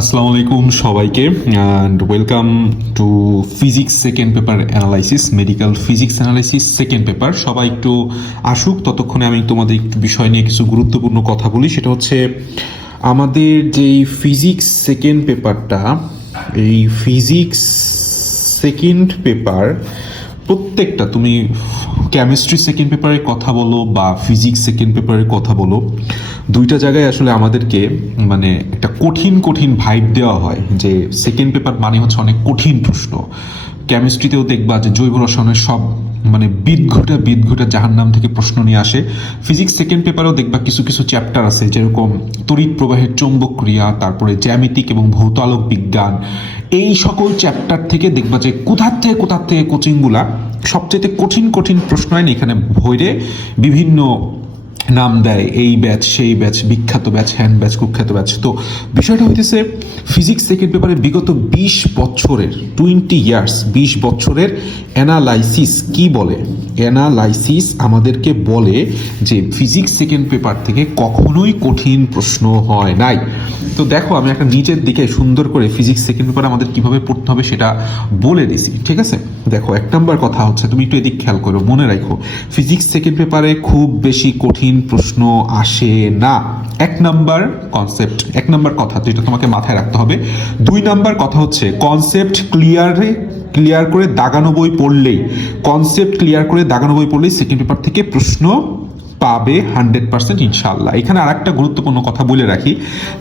আসসালামু আলাইকুম সবাইকে and welcome to physics second paper analysis, medical physics analysis second paper. সবাই একটু আসুক, ততক্ষণে আমি তোমাদের একটু বিষয় নিয়ে কিছু গুরুত্বপূর্ণ কথা বলি। সেটা হচ্ছে আমাদের যেই ফিজিক্স সেকেন্ড পেপারটা, এই ফিজিক্স সেকেন্ড পেপার প্রত্যেকটা, তুমি কেমিস্ট্রি সেকেন্ড পেপারের কথা বলো বা ফিজিক্স সেকেন্ড পেপারের কথা বলো, দুইটা জায়গায় আসলে আমাদেরকে মানে একটা কঠিন কঠিন ভাইব দেওয়া হয় যে সেকেন্ড পেপার মানে হচ্ছে অনেক কঠিন প্রশ্ন। কেমিস্ট্রিতেও দেখবা যে জৈব রসায়নের সব মানে বিদঘুটা জাহান্নাম থেকে প্রশ্ন নিয়ে আসে। ফিজিক্স সেকেন্ড পেপারেও দেখবা কিছু কিছু চ্যাপ্টার আছে, যেরকম তড়িৎ প্রবাহের চৌম্বক ক্রিয়া, তারপরে জ্যামিতিক এবং ভৌত আলোক বিজ্ঞান, এই সকল চ্যাপ্টার থেকে দেখবা যে কোথার থেকে কোচিংগুলা সবচেয়ে কঠিন কঠিন প্রশ্ন আইন এখানে ভৈরে বিভিন্ন নাম দেয়, এই ব্যাচ সেই ব্যাচ, বিখ্যাত ব্যাচ, হ্যান্ড ব্যাচ, কুখ্যাত ব্যাচ। তো বিষয়টা হইতেছে ফিজিক্স সেকেন্ড পেপারের বিগত 20 বছরের 20 ইয়ার্স 20 বছরের অ্যানালাইসিস কি বলে। অ্যানালাইসিস আমাদেরকে বলে যে ফিজিক্স সেকেন্ড পেপার থেকে কখনোই কঠিন প্রশ্ন হয় নাই। তো দেখো, আমি একটা নিচের দিকে সুন্দর করে ফিজিক্স সেকেন্ড পেপার আমাদের কিভাবে পড়তে হবে সেটা বলে দিছি, ঠিক আছে? দেখো, 1 নম্বর কথা হচ্ছে, তুমি একটু এদিক খেয়াল করো, মনে রাখো ফিজিক্স সেকেন্ড পেপারে খুব বেশি কঠিন প্রশ্ন আসে না। 1 নম্বর কনসেপ্ট, 1 নম্বর কথা যেটা তোমাকে মাথায় রাখতে হবে। 2 নম্বর কথা হচ্ছে কনসেপ্ট ক্লিয়ার করে দাগানো বই পড়লেই, কনসেপ্ট ক্লিয়ার করে দাগানো বই পড়লেই সেকেন্ড পেপার থেকে প্রশ্ন পাবে 100% ইনশাল্লাহ। এখানে আর একটা গুরুত্বপূর্ণ কথা বলে রাখি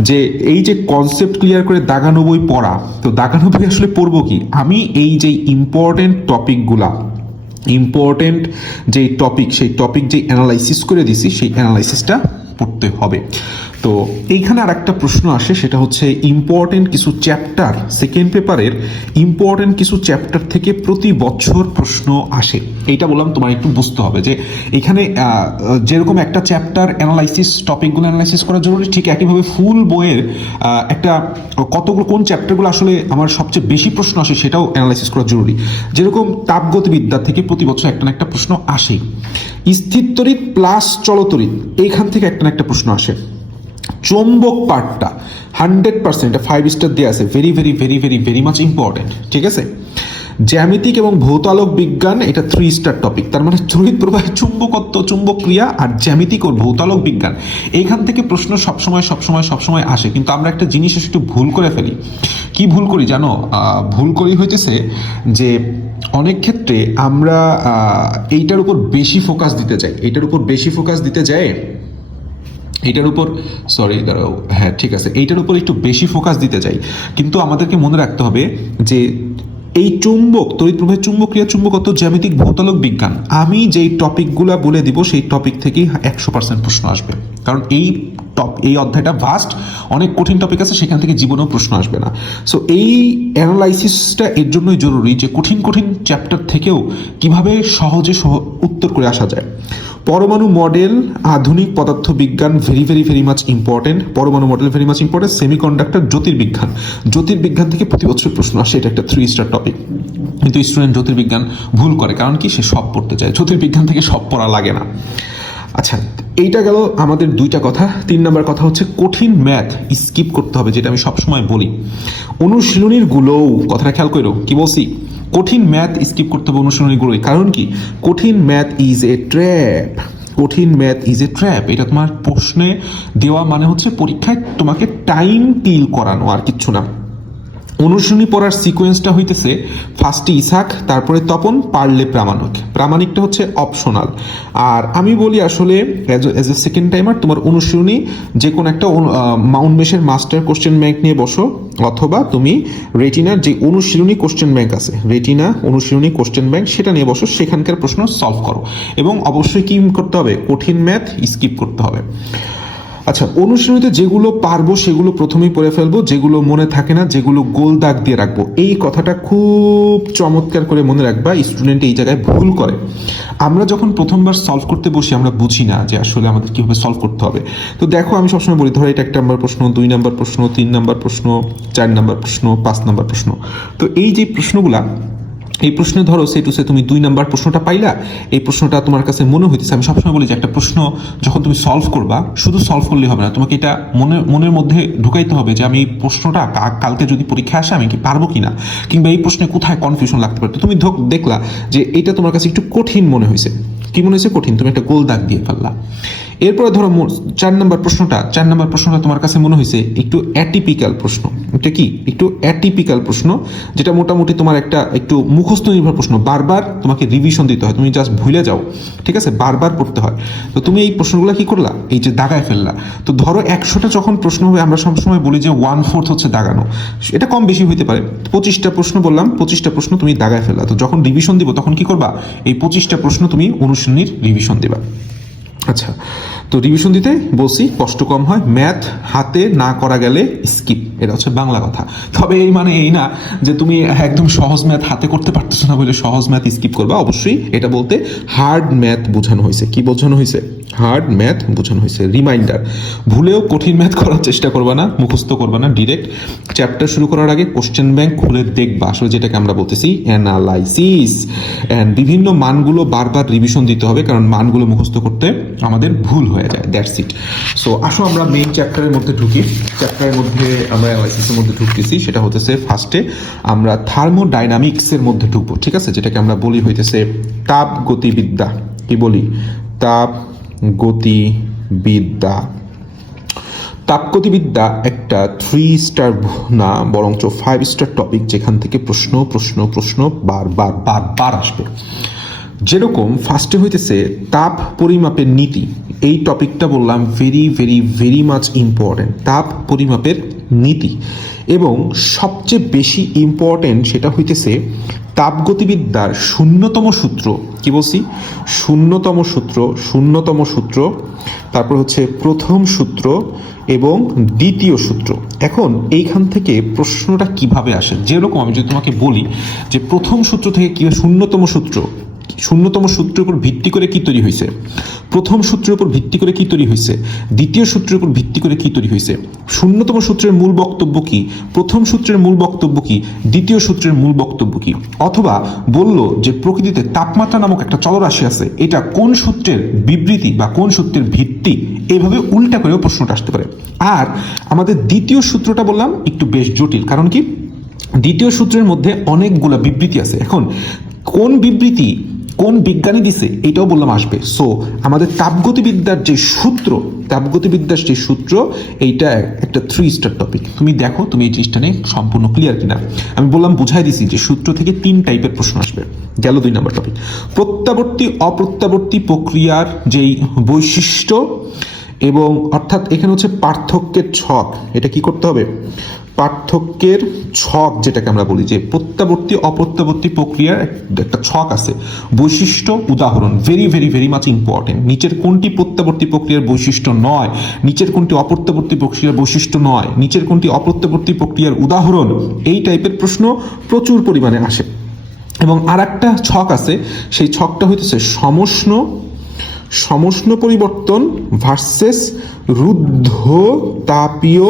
যে এই যে কনসেপ্ট ক্লিয়ার করে দাগানো বই পড়া, তো দাগানো বই আসলে পড়বো কি, আমি এই যে ইম্পর্টেন্ট টপিকগুলা, ইম্পর্টেন্ট যেই টপিক, সেই টপিক যে অ্যানালাইসিস করে দিছি, সেই অ্যানালাইসিসটা পড়তে হবে। তো এইখানে আর একটা প্রশ্ন আসে, সেটা হচ্ছে ইম্পর্টেন্ট কিছু চ্যাপ্টার, সেকেন্ড পেপারের ইম্পর্টেন্ট কিছু চ্যাপ্টার থেকে প্রতি বছর প্রশ্ন আসে। এইটা বললাম, তোমার একটু বুঝতে হবে যে এখানে যেরকম একটা চ্যাপ্টার অ্যানালাইসিস, টপিকগুলো অ্যানালাইসিস করা জরুরি, ঠিক একইভাবে ফুল বইয়ের একটা কতগুলো কোন চ্যাপ্টারগুলো আসলে আমার সবচেয়ে বেশি প্রশ্ন আসে সেটাও অ্যানালাইসিস করা জরুরি। যেরকম তাপগতিবিদ্যা থেকে প্রতি বছর একটা না একটা প্রশ্ন আসে, স্থির তড়িৎ প্লাস চলতড়িৎ এইখান থেকে একটা না একটা প্রশ্ন আসে। চৌম্বক পার্টটা 100% 5 স্টার দেওয়া আছে, very very very very very much important, ঠিক আছে? জ্যামিতিক এবং ভৌতালোক বিজ্ঞান, এটা 3 স্টার টপিক। তার মানে তড়িৎ প্রবাহের চুম্বকত্ব, চুম্বক ক্রিয়া আর জ্যামিতিক ও ভৌতালোক বিজ্ঞান, এইখান থেকে প্রশ্ন সবসময় আসে। কিন্তু আমরা একটা জিনিস একটু ভুল করে ফেলি। কি ভুল করি জানো? ভুল করি হইতেছে যে অনেক ক্ষেত্রে আমরা এইটার উপর বেশি ফোকাস দিতে যাই, এইটার উপর সরি দাঁড়াও, হ্যাঁ ঠিক আছে, এইটার উপর একটু বেশি ফোকাস দিতে চাই। কিন্তু আমাদেরকে মনে রাখতে হবে যে এই চুম্বক, তড়িৎ প্রবাহের চুম্বকীয়, চুম্বকত্ব, জ্যামিতিক, ভৌতালোক বিজ্ঞান, আমি যেই টপিকগুলো বলে দিব সেই টপিক থেকেই 100% প্রশ্ন আসবে। কারণ এই অধ্যায়টা ভাস্ট, অনেক কঠিন টপিক আছে, সেখান থেকে জীবনেও প্রশ্ন আসবে না। সো এই অ্যানালাইসিসটা এর জন্যই জরুরি যে কঠিন কঠিন চ্যাপ্টার থেকেও কিভাবে সহজে উত্তর করে আসা যায়। পরমাণু মডেল, আধুনিক পদার্থ বিজ্ঞান, very very very much important. পরমাণু model very much important. Semiconductor, জ্যোতির্বিজ্ঞান থেকে প্রতি বছর প্রশ্ন আসে, এটা একটা 3 স্টার টপিক। কিন্তু স্টুডেন্ট জ্যোতির্বিজ্ঞান ভুল করে, কারণ কি, সে সব পড়তে চায়, জ্যোতির্বিজ্ঞান থেকে সব পড়া লাগে না। আচ্ছা, এইটা গেল আমাদের 2টা কথা। 3 নম্বর কথা হচ্ছে কঠিন ম্যাথ স্কিপ করতে হবে, যেটা আমি সবসময় বলি। অনুশীলনীর গুলোও, কথাটা খেয়াল করো কি বলছি, কঠিন ম্যাথ স্কিপ করতে হবে অনুশীলনীগুলোই। কারণ কি, কঠিন ম্যাথ ইজ এ ট্র্যাপ। এটা তোমার প্রশ্নে দেওয়া মানে হচ্ছে পরীক্ষায় তোমাকে টাইম কিল করানো, আর কিচ্ছু না। অনুশীলনী পড়ার সিকোয়েন্সটা হইতেছে ফার্স্টে ইসাক, তারপরে তপন, পারলে প্রামাণিকটা হচ্ছে অপশনাল। আর আমি বলি আসলে এজ এ সেকেন্ড টাইমার, তোমার অনুশীলনী যে কোনো একটা উন্মেষের মাস্টার কোশ্চেন ব্যাংক নিয়ে বসো, অথবা তুমি রেটিনার যে অনুশীলনী কোশ্চেন ব্যাংক আছে, রেটিনা অনুশীলনী কোশ্চেন ব্যাংক, সেটা নিয়ে বসো, সেখানকার প্রশ্ন সলভ করো। এবং অবশ্যই কি করতে হবে, কঠিন ম্যাথ স্কিপ করতে হবে। আচ্ছা, অনুশীলনীতে যেগুলো পারবো সেগুলো প্রথমেই পড়ে ফেলবো, যেগুলো মনে থাকে না, যেগুলো গোল দাগ দিয়ে রাখবো। এই কথাটা খুব চমৎকার করে মনে রাখবা। স্টুডেন্ট এই জায়গায় ভুল করে, আমরা যখন প্রথমবার সলভ করতে বসি আমরা বুঝি না যে আসলে আমাদের কিভাবে সলভ করতে হবে। তো দেখো, আমি সবসময় বলি, ধরো এটা 1 নম্বর প্রশ্ন, 2 নম্বর প্রশ্ন, 3 নম্বর প্রশ্ন, 4 নম্বর প্রশ্ন, 5 নম্বর প্রশ্ন। তো এই যে প্রশ্নগুলা এই প্রশ্নে ধরো সে টু সে তুমি 2 নাম্বার প্রশ্নটা পাইলা, এই প্রশ্নটা তোমার কাছে মনে হইতেছে, আমি সবসময় বলি যে একটা প্রশ্ন যখন তুমি সলভ করবা শুধু সলভ করলে হবে না, তোমাকে এটা মনের মধ্যে ঢুকাইতে হবে যে আমি এই প্রশ্নটা কালকে যদি পরীক্ষা আসে আমি কি পারবো কিনা, কিংবা এই প্রশ্নে কোথায় কনফিউশন লাগতে পারে। তো তুমি দেখলা যে এটা তোমার কাছে একটু কঠিন মনে হয়েছে, কি মনে হয়েছে কঠিন, তুমি একটা গোল দাগ দিয়ে ফেললা। এরপরে ধরো 4 নম্বর প্রশ্নটা তোমার কাছে মনে হয়েছে একটু অ্যাটিপিক্যাল প্রশ্ন। এটা কি একটু অ্যাটিপিক্যাল প্রশ্ন, যেটা মোটামুটি তোমার একটু মুখস্থ নির্ভর প্রশ্ন, বারবার তোমাকে রিভিশন দিতে হয়, তুমি জাস্ট ভুলে যাও, ঠিক আছে, বারবার পড়তে হয়। তো তুমি এই প্রশ্নগুলো কি করলা, এই যে দাগায় ফেললা। তো ধরো 100টা যখন প্রশ্ন হবে, আমরা সবসময় বলি যে 1/4 হচ্ছে দাগানো, এটা কম বেশি হইতে পারে। 25টা প্রশ্ন বললাম, 25টা প্রশ্ন তুমি দাগায় ফেললা। তো যখন রিভিশন দিব তখন কি করবা, এই 25টা প্রশ্ন তুমি অনুশীলনীর রিভিশন দিবা। আচ্ছা, তো রিভিশন দিতে বলছি কষ্ট কম হয়, ম্যাথ হাতে না করা গেলে স্কিপ, এটা হচ্ছে বাংলা কথা। তবে এই মানে এই না যে তুমি একদম সহজ ম্যাথ হাতে করতে পারতেছো না বলে সহজ ম্যাথ স্কিপ করবা, অবশ্যই এটা বলতে হার্ড ম্যাথ বোঝানো হয়েছে। কি বোঝানো হয়েছে, হার্ড ম্যাথ বোঝানো হয়েছে। রিমাইন্ডার, ভুলেও কঠিন ম্যাথ করার চেষ্টা করবা না, মুখস্থ করবা না, ডিরেক্ট চ্যাপ্টার শুরু করার আগে কোশ্চেন ব্যাংক খুলে দেখবা, আসলে যেটাকে আমরা বলতেছি অ্যানালাইসিস, এন্ড বিভিন্ন মানগুলো বারবার রিভিশন দিতে হবে, কারণ মানগুলো মুখস্থ করতে আমাদের ভুল হয়ে যায়, দ্যাটস ইট। সো আসো আমরা মেইন চ্যাপ্টারের মধ্যে ঢুকি। চ্যাপ্টারের মধ্যে আমরা অ্যানালাইসিসের মধ্যে ঢুকতেছি, সেটা হতেছে ফার্স্টে আমরা থার্মোডাইনামিক্সের মধ্যে ঢুকবো, ঠিক আছে, যেটাকে আমরা বলি হইতেছে তাপ গতিবিদ্যা। কি বলি, তাপ গতিবিদ্যা। তাপগতিবিদ্যা একটা 3 স্টার না বরঞ্চ 5 স্টার টপিক, যেখান থেকে প্রশ্ন প্রশ্ন প্রশ্ন বারবার বারবার আসবে। যেরকম ফার্স্টে হইতেছে তাপ পরিমাপের নীতি, এই টপিকটা বললাম very very very much important, তাপ পরিমাপের নীতি। এবং সবচেয়ে বেশি ইম্পর্টেন্ট সেটা হইতেছে তাপগতিবিদ্যার শূন্যতম সূত্র। কি বলছি, শূন্যতম সূত্র, তারপর হচ্ছে প্রথম সূত্র এবং দ্বিতীয় সূত্র। এখন এইখান থেকে প্রশ্নটা কিভাবে আসে, যেরকম আমি যদি তোমাকে বলি যে প্রথম সূত্র থেকে কি শূন্যতম সূত্রের উপর ভিত্তি করে কি তৈরি হয়েছে, প্রথম সূত্রের উপর ভিত্তি করে কি তৈরি হয়েছে, দ্বিতীয় সূত্রের উপর ভিত্তি করে কি তৈরি হয়েছে, শূন্যতম সূত্রের মূল বক্তব্য কি, প্রথম সূত্রের মূল বক্তব্য কি, দ্বিতীয় সূত্রের মূল বক্তব্য কি, অথবা বলল যে প্রকৃতিতে তাপমাত্রা নামক একটা চলরাশি আছে, এটা কোন সূত্রের বিবৃতি বা কোন সূত্রের ভিত্তি, এইভাবে উল্টা করেও প্রশ্নটা আসতে পারে। আর আমাদের দ্বিতীয় সূত্রটা বললাম একটু বেশ জটিল, কারণ কি দ্বিতীয় সূত্রের মধ্যে অনেকগুলা বিবৃতি আছে। এখন কোন বিবৃতি কোন বিজ্ঞানী দিছে এটাও বললাম আসবে। সো আমাদের তাপগতিবিদ্যার যে সূত্র এইটা একটা 3 স্টার টপিক। তুমি দেখো তুমি এই জিনিসটা নিয়ে সম্পূর্ণ ক্লিয়ার কিনা। আমি বললাম বুঝাই দিছি যে সূত্র থেকে 3 টাইপের প্রশ্ন আসবে। গেল 2 নম্বর টপিক, প্রত্যাবর্তী অপ্রত্যাবর্তী প্রক্রিয়ার যেই বৈশিষ্ট্য, এবং অর্থাৎ এখানে হচ্ছে পার্থক্যের ছক, এটা কি করতে হবে, পার্থক্যের ছক, যেটাকে আমরা বলি যে প্রত্যাবর্তী অপ্রত্যাবর্তী প্রক্রিয়ার একটা ছক আছে, বৈশিষ্ট্য উদাহরণ, very very very much important. নিচের কোনটি প্রত্যাবর্তী প্রক্রিয়ার বৈশিষ্ট্য নয়, নিচের কোনটি অপ্রত্যাবর্তী প্রক্রিয়ার বৈশিষ্ট্য নয়, নিচের কোনটি অপ্রত্যাবর্তী প্রক্রিয়ার উদাহরণ, এই টাইপের প্রশ্ন প্রচুর পরিমাণে আসে। এবং আর একটা ছক আছে, সেই ছকটা হইতেছে সমষ্ণ পরিবর্তন ভার্সেস রুদ্ধতাপীয়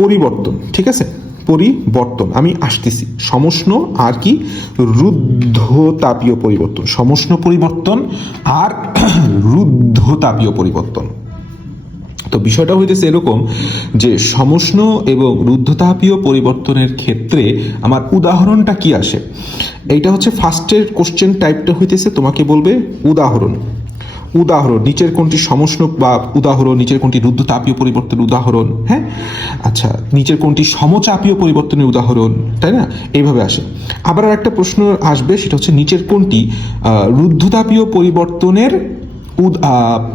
পরিবর্তন, ঠিক আছে, পরিবর্তন আমি আসতেছি, সমষ্ণ আর কি রুদ্ধতাপীয় পরিবর্তন, সমষ্ণ পরিবর্তন আর রুদ্ধতাপীয় পরিবর্তন। তো বিষয়টা হইতেছে এরকম যে সমষ্ণ এবং রুদ্ধতাপীয় পরিবর্তনের ক্ষেত্রে আমার উদাহরণটা কি আসে, এইটা হচ্ছে ফার্স্টের কোশ্চেন টাইপটা হইতেছে তোমাকে বলবে উদাহরণ, নিচের কোনটি সমষ্ণ বা উদাহরণ, নিচের কোনটি রুদ্ধতাপীয় পরিবর্তনের উদাহরণ, হ্যাঁ, আচ্ছা, নিচের কোনটি সমচাপীয় পরিবর্তনের উদাহরণ, তাই না, এইভাবে আসে। আবার আর একটা প্রশ্ন আসবে, সেটা হচ্ছে নিচের কোনটি রুদ্ধতাপীয় পরিবর্তনের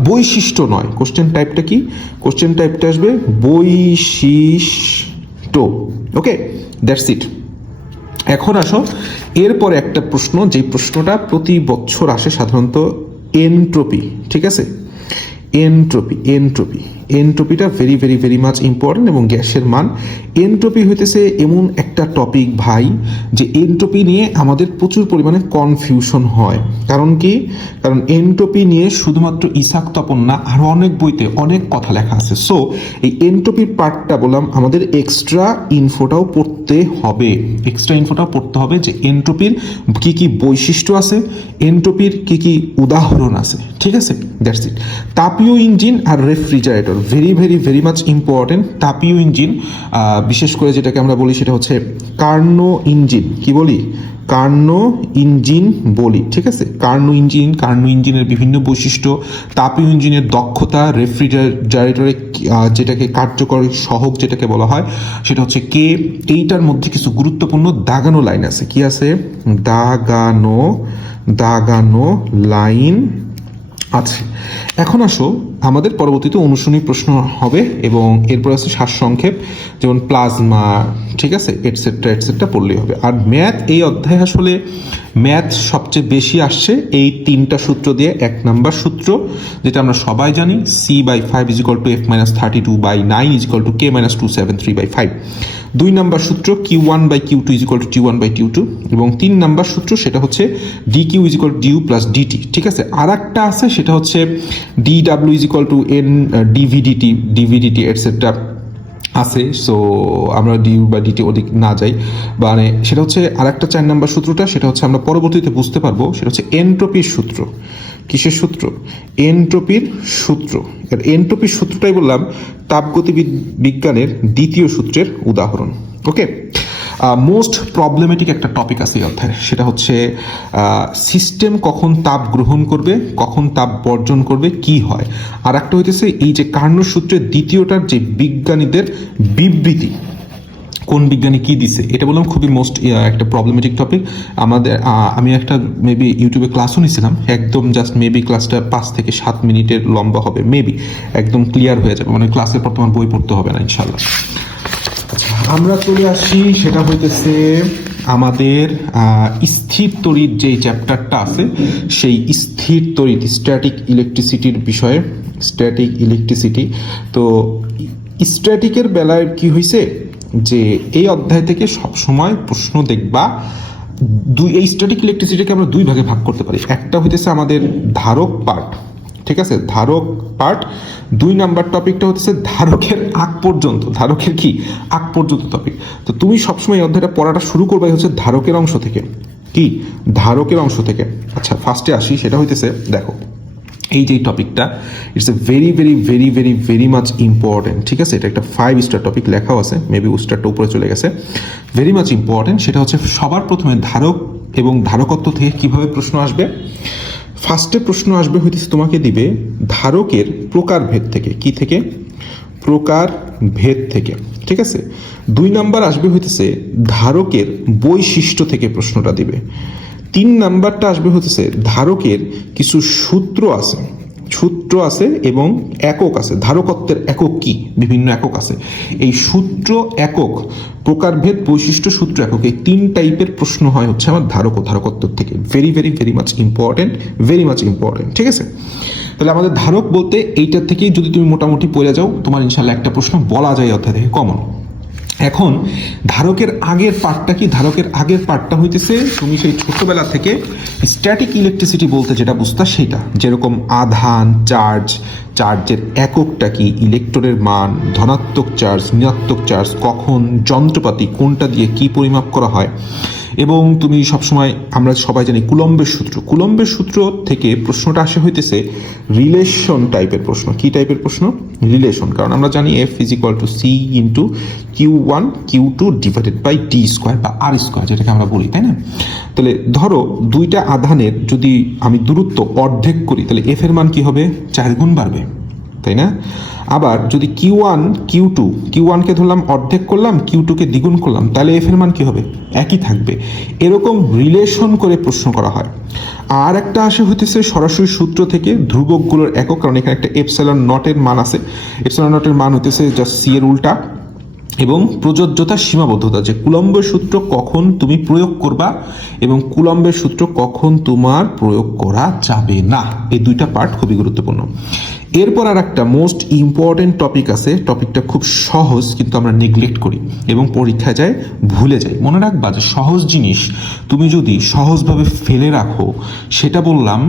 বৈশিষ্ট্য নয়। কোশ্চেন টাইপটা কি, কোশ্চেন টাইপটা আসবে বৈশিষ্ট্য। ওকে, দ্যাটস ইট। এখন আসো এরপরে একটা প্রশ্ন, যে প্রশ্নটা প্রতি বছর আসে সাধারণত, এনট্রপি, ঠিক আছে, এনট্রপিটা very very very much important এবং গ্যাসের মান। এনট্রপি হইতেছে এমন একটা টপিক ভাই, যে এনট্রপি নিয়ে আমাদের প্রচুর পরিমাণে কনফিউশন হয়। কারণ কি? কারণ এনট্রপি নিয়ে শুধুমাত্র ইসাক তপন না, আরো অনেক বইতে অনেক কথা লেখা আছে। সো এই এনট্রপির পার্টটা বললাম, আমাদের এক্সট্রা ইনফোটাও পড়তে হবে, যে এনট্রপির কি কি বৈশিষ্ট্য আছে, এনট্রপির কি কি উদাহরণ আছে। ঠিক আছে, দ্যাটস ইট। তাপীয় ইঞ্জিন আর refrigerator very very very much important. তাপীয় ইঞ্জিন বিশেষ করে যেটাকে আমরা বলি সেটা হচ্ছে কার্নো ইঞ্জিন। কি বলি? কার্নো ইঞ্জিন বলি। ঠিক আছে, কার্নো ইঞ্জিনের বিভিন্ন বৈশিষ্ট্য, তাপীয় ইঞ্জিনের দক্ষতা, রেফ্রিজারেটরে যেটাকে কার্যকরী সহক যেটাকে বলা হয় সেটা হচ্ছে কে। এইটার মধ্যে কিছু গুরুত্বপূর্ণ দাগানো লাইন আছে। কি আছে? দাগানো লাইন আছে। এখন আসো, আমাদের পরবর্তীতে অনুশীলনী প্রশ্ন হবে এবং এরপর আছে সারসংক্ষেপ, যেমন প্লাজমা, ঠিক আছে, এটসেট্রা পড়লেই হবে। আর ম্যাথ, এই অধ্যায়ে আসলে ম্যাথ সবচেয়ে বেশি আসছে এই তিনটা সূত্র দিয়ে। 1 নাম্বার সূত্র যেটা আমরা সবাই জানি, c/5 = f-32/9 = k-273/5। 2 নাম্বার সূত্র q1/q2 = t1/t2 এবং 3 নাম্বার সূত্র সেটা হচ্ছে dq = du + dt। ঠিক আছে, আর একটা আছে সেটা হচ্ছে dw = n dv/dt এটসেট্রা আছে। সো আমরা ডিউ বা ডিটি ওদিক না যাই, মানে সেটা হচ্ছে আর একটা 4 নাম্বার সূত্রটা, সেটা হচ্ছে আমরা পরবর্তীতে বুঝতে পারবো, সেটা হচ্ছে এনট্রপির সূত্র। কিসের সূত্র? এনট্রপির সূত্র। এনট্রপির সূত্রটাই বললাম তাপগতিবিজ্ঞানের দ্বিতীয় সূত্রের উদাহরণ। ওকে, মোস্ট প্রবলেমেটিক একটা টপিক আছে এই অধ্যায়ে, সেটা হচ্ছে সিস্টেম কখন তাপ গ্রহণ করবে, কখন তাপ বর্জন করবে, কি হয়। আর একটা হইতেছে এই যে কার্নো সূত্রের দ্বিতীয়টার যে বিজ্ঞানীদের বিবৃতি, কোন বিজ্ঞানী কি দিছে, এটা বললাম খুবই মোস্ট একটা প্রবলেমেটিক টপিক। আমি একটা মেবি ইউটিউবে ক্লাসও নিয়েছিলাম, একদম জাস্ট মেবি ক্লাসটা 5 থেকে 7 মিনিটের লম্বা হবে, মেবি একদম ক্লিয়ার হয়ে যাবে, মানে ক্লাসের পর তোমার বই পড়তে হবে না ইনশাল্লাহ। আমরা চলে আসি, সেটা হইতেছে আমাদের স্থির তড়িৎ যে চ্যাপ্টারটা আছে, সেই স্থির তড়িৎ স্ট্যাটিক ইলেকট্রিসিটির বিষয়ে। স্ট্যাটিক ইলেকট্রিসিটি, তো স্ট্যাটিকের বেলায় কি হয়েছে যে এই অধ্যায় থেকে সবসময় প্রশ্ন দেখবা এই স্ট্যাটিক ইলেকট্রিসিটিকে আমরা 2 ভাগে ভাগ করতে পারি। একটা হইতেছে আমাদের ধারক পার্ট, ঠিক আছে, ধারক পার্ট। 2 নাম্বার টপিকটা হচ্ছে ধারকের আগ পর্যন্ত, ধারকের কি আগ পর্যন্ত টপিক। তো তুমি সবসময় এই অধ্যায়টা পড়াটা শুরু করবে হচ্ছে ধারকের অংশ থেকে। কি? ধারকের অংশ থেকে। আচ্ছা, ফার্স্টে আসি, সেটা হইতেছে দেখো এই যে টপিকটা, it's a very very very very very much important. ঠিক আছে, এটা একটা 5 স্টার টপিক, লেখাও আছে, মেবি স্টারটা উপরে চলে গেছে। Very much important. সেটা হচ্ছে সবার প্রথমে ধারক এবং ধারকত্ব থেকে কিভাবে প্রশ্ন আসবে। ফার্স্টে প্রশ্ন আসবে হইতেছে তোমাকে দিবে ধারকের প্রকারভেদ থেকে। কি থেকে? প্রকারভেদ থেকে। ঠিক আছে, 2 নাম্বার আসবে হইতেছে ধারকের বৈশিষ্ট্য থেকে প্রশ্নটা দিবে। 3 নাম্বারটা আসবে হইতেছে ধারকের কিছু সূত্র আছে এবং একক আছে, ধারকত্বের একক কি, বিভিন্ন একক আছে। এই সূত্র, একক, প্রকারভেদ, বৈশিষ্ট্য, সূত্র, একক, এই 3 টাইপের প্রশ্ন হয় হচ্ছে আমার ধারক ও ধারকত্ব থেকে। Very very very much important, very much important. ঠিক আছে, তাহলে আমাদের ধারক বলতে এইটার থেকেই যদি তুমি মোটামুটি পড়ে যাও, তোমার ইনশাল্লাহ একটা প্রশ্ন বলা যায় অধ্যায় থেকে কমন। এখন ধারকের আগের পার্টটা কি? ধারকের আগের পার্টটা হইতেছে তুমি সেই ছোটবেলা থেকে স্ট্যাটিক ইলেকট্রিসিটি বলতে যেটা বুঝতা সেটা, যেরকম আধান, চার্জের এককটা কি, ইলেকট্রনের মান, ধনাত্মক চার্জ, ঋণাত্মক চার্জ, কখন, যন্ত্রপাতি কোনটা দিয়ে কি পরিমাপ করা হয়। এবং তুমি সবসময়, আমরা সবাই জানি কুলম্বের সূত্র থেকে প্রশ্নটা আসে হইতেছে রিলেশন টাইপের প্রশ্ন। কি টাইপের প্রশ্ন? রিলেশন। কারণ আমরা জানি F = C × Q1 Q2 / d² বা r², যেটাকে আমরা বলি, তাই না? তাহলে ধরো 2টা আধানের যদি আমি দূরত্ব অর্ধেক করি, তাহলে F এর মান কি হবে? 4 গুণ বাড়বে, তাই না? আবার যদি Q1 কে ধরলাম অর্ধেক করলাম, Q2 কে দ্বিগুণ করলাম, তাহলে F এর মান কি হবে? একই থাকবে। এরকম রিলেশন করে প্রশ্ন করা হয়। আর একটা আসে হইতেছে সরাসরি সূত্র থেকে ধ্রুবকগুলোর একক, কারণ এখানে একটা এপসাইলন নটের মান আছে। এপসাইলন নটের মান হইতেছে জাস্ট C এর উল্টা। এবং প্রযোজ্যতা, সীমাবদ্ধতা, যে কুলম্বের সূত্র কখন তুমি প্রয়োগ করবা এবং কুলম্বের সূত্র কখন তোমার প্রয়োগ করা যাবে না। এই 2টা পার্ট খুবই গুরুত্বপূর্ণ। এরপর আর একটা মোস্ট ইম্পর্টেন্ট টপিক আছে, টপিকটা খুব সহজ কিন্তু আমরা নেগলেক্ট করি এবং পরীক্ষায় যায় ভুলে যাই। মনে রাখবা যে সহজ জিনিস তুমি যদি সহজভাবে ফেলে রাখো, সেটা বললাম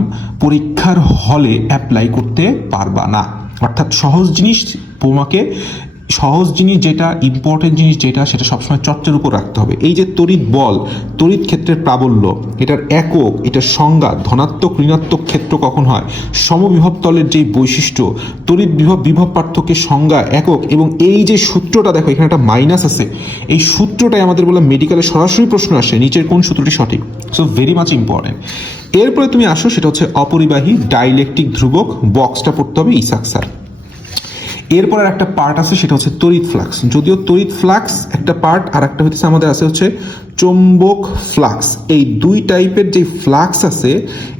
পরীক্ষার হলে অ্যাপ্লাই করতে পারবা না। অর্থাৎ সহজ জিনিস তোমাকে, সহজ জিনিস যেটা, ইম্পর্টেন্ট জিনিস যেটা, সেটা সবসময় চর্চার উপর রাখতে হবে। এই যে তড়িৎ বল, তড়িৎ ক্ষেত্রের প্রাবল্য, এটার একক, এটার সংজ্ঞা, ধনাত্মক ঋণাত্মক ক্ষেত্র কখন হয়, সমবিভব তলের যে বৈশিষ্ট্য, তড়িৎ বিভব বিভব পার্থক্যের সংজ্ঞা, একক, এবং এই যে সূত্রটা দেখো এখানে একটা মাইনাস আছে, এই সূত্রটাই আমাদের বলে মেডিকেলে সরাসরি প্রশ্ন আসে, নিচের কোন সূত্রটি সঠিক। So very much important. এরপরে তুমি আসো, সেটা হচ্ছে অপরিবাহী ডাইলেকট্রিক ধ্রুবক, বক্সটা পড়তে হবে ইসাক স্যার। এরপর একটা পার্ট আছে, সেটা হচ্ছে তড়িৎ ফ্লাক্স। যদিও তড়িৎ ফ্লাক্স একটা পার্ট, আর একটা হচ্ছে আমাদের আছে হচ্ছে চৌম্বক ফ্লাক্স। এই দুই টাইপের যে ফ্লাক্স আছে,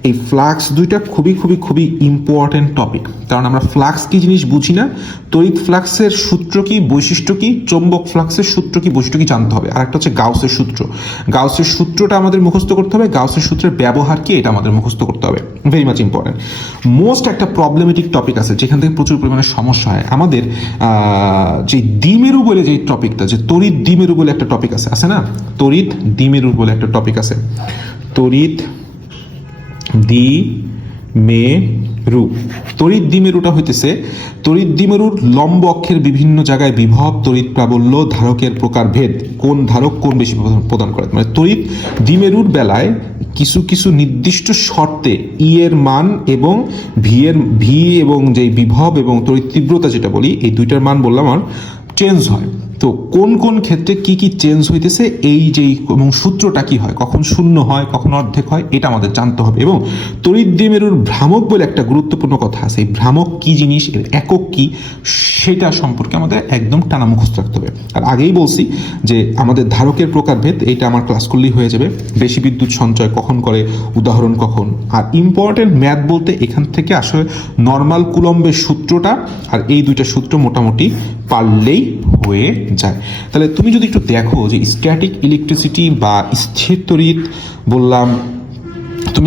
এই ফ্লাক্স দুইটা খুবই খুবই খুবই ইম্পর্টেন্ট টপিক, কারণ আমরা ফ্লাক্স কি জিনিস বুঝি না, তড়িৎ ফ্লাক্সের সূত্র কি, বৈশিষ্ট্য কি, চৌম্বক ফ্লাক্সের সূত্র কি, বৈশিষ্ট্য কি জানতে হবে। আর একটা হচ্ছে গাউসের সূত্র। গাউসের সূত্রটা আমাদের মুখস্থ করতে হবে, গাউসের সূত্রের ব্যবহার কি এটা আমাদের মুখস্থ করতে হবে। Very much important. মোস্ট একটা প্রবলেমেটিক টপিক আছে, যেখান থেকে প্রচুর পরিমাণে সমস্যা হয় আমাদের, যে দ্বিমেরু বলে যে টপিকটা, যে তড়িৎ দ্বিমেরু বলে একটা টপিক আছে না, তড়িৎ দ্বিমেরু বলে একটা টপিক আছে, তড়িৎ দ্বিমেরু। তড়িৎ দ্বিমেরুটা হইতেছে তড়িৎ দ্বিমেরুর লম্ব অক্ষের বিভিন্ন জায়গায় বিভব, তড়িৎ প্রাবল্য, ধারকের প্রকারভেদ, কোন ধারক কোন বেশি প্রদান করে। মানে তড়িৎ দ্বিমেরুর বেলায় কিছু কিছু নির্দিষ্ট শর্তে ই এর মান এবং ভি এবং যে বিভব এবং তড়িৎ তীব্রতা যেটা বলি, এই দুইটার মান বললাম আর চেঞ্জ হয়। তো কোন কোন ক্ষেত্রে কি কি চেঞ্জ হইতেছে, এই যে এবং সূত্রটা কি হয়, কখন শূন্য হয়, কখন অর্ধেক হয়, এটা আমাদের জানতে হবে। এবং তড়িৎ দ্বিমেরুর ভ্রামক বলে একটা গুরুত্বপূর্ণ কথা আছে, এই ভ্রামক কি জিনিস, এর একক কি, সেটা সম্পর্কে আমাদের একদম টানা মুখস্থ রাখতে হবে। আর আগেই বলছি যে আমাদের ধারকের প্রকারভেদ, এইটা আমার ক্লাস করলেই হয়ে যাবে। বেশি বিদ্যুৎ সঞ্চয় কখন করে, উদাহরণ কখন। আর ইম্পর্টেন্ট ম্যাথ বলতে এখান থেকে আসলে নর্মাল কুলম্বের সূত্রটা আর এই দুইটা সূত্র মোটামুটি পারলেই হয়ে যায়। তাহলে তুমি যদি একটু দেখো যে স্ট্যাটিক ইলেকট্রিসিটি বা স্থির তড়িৎ বললাম,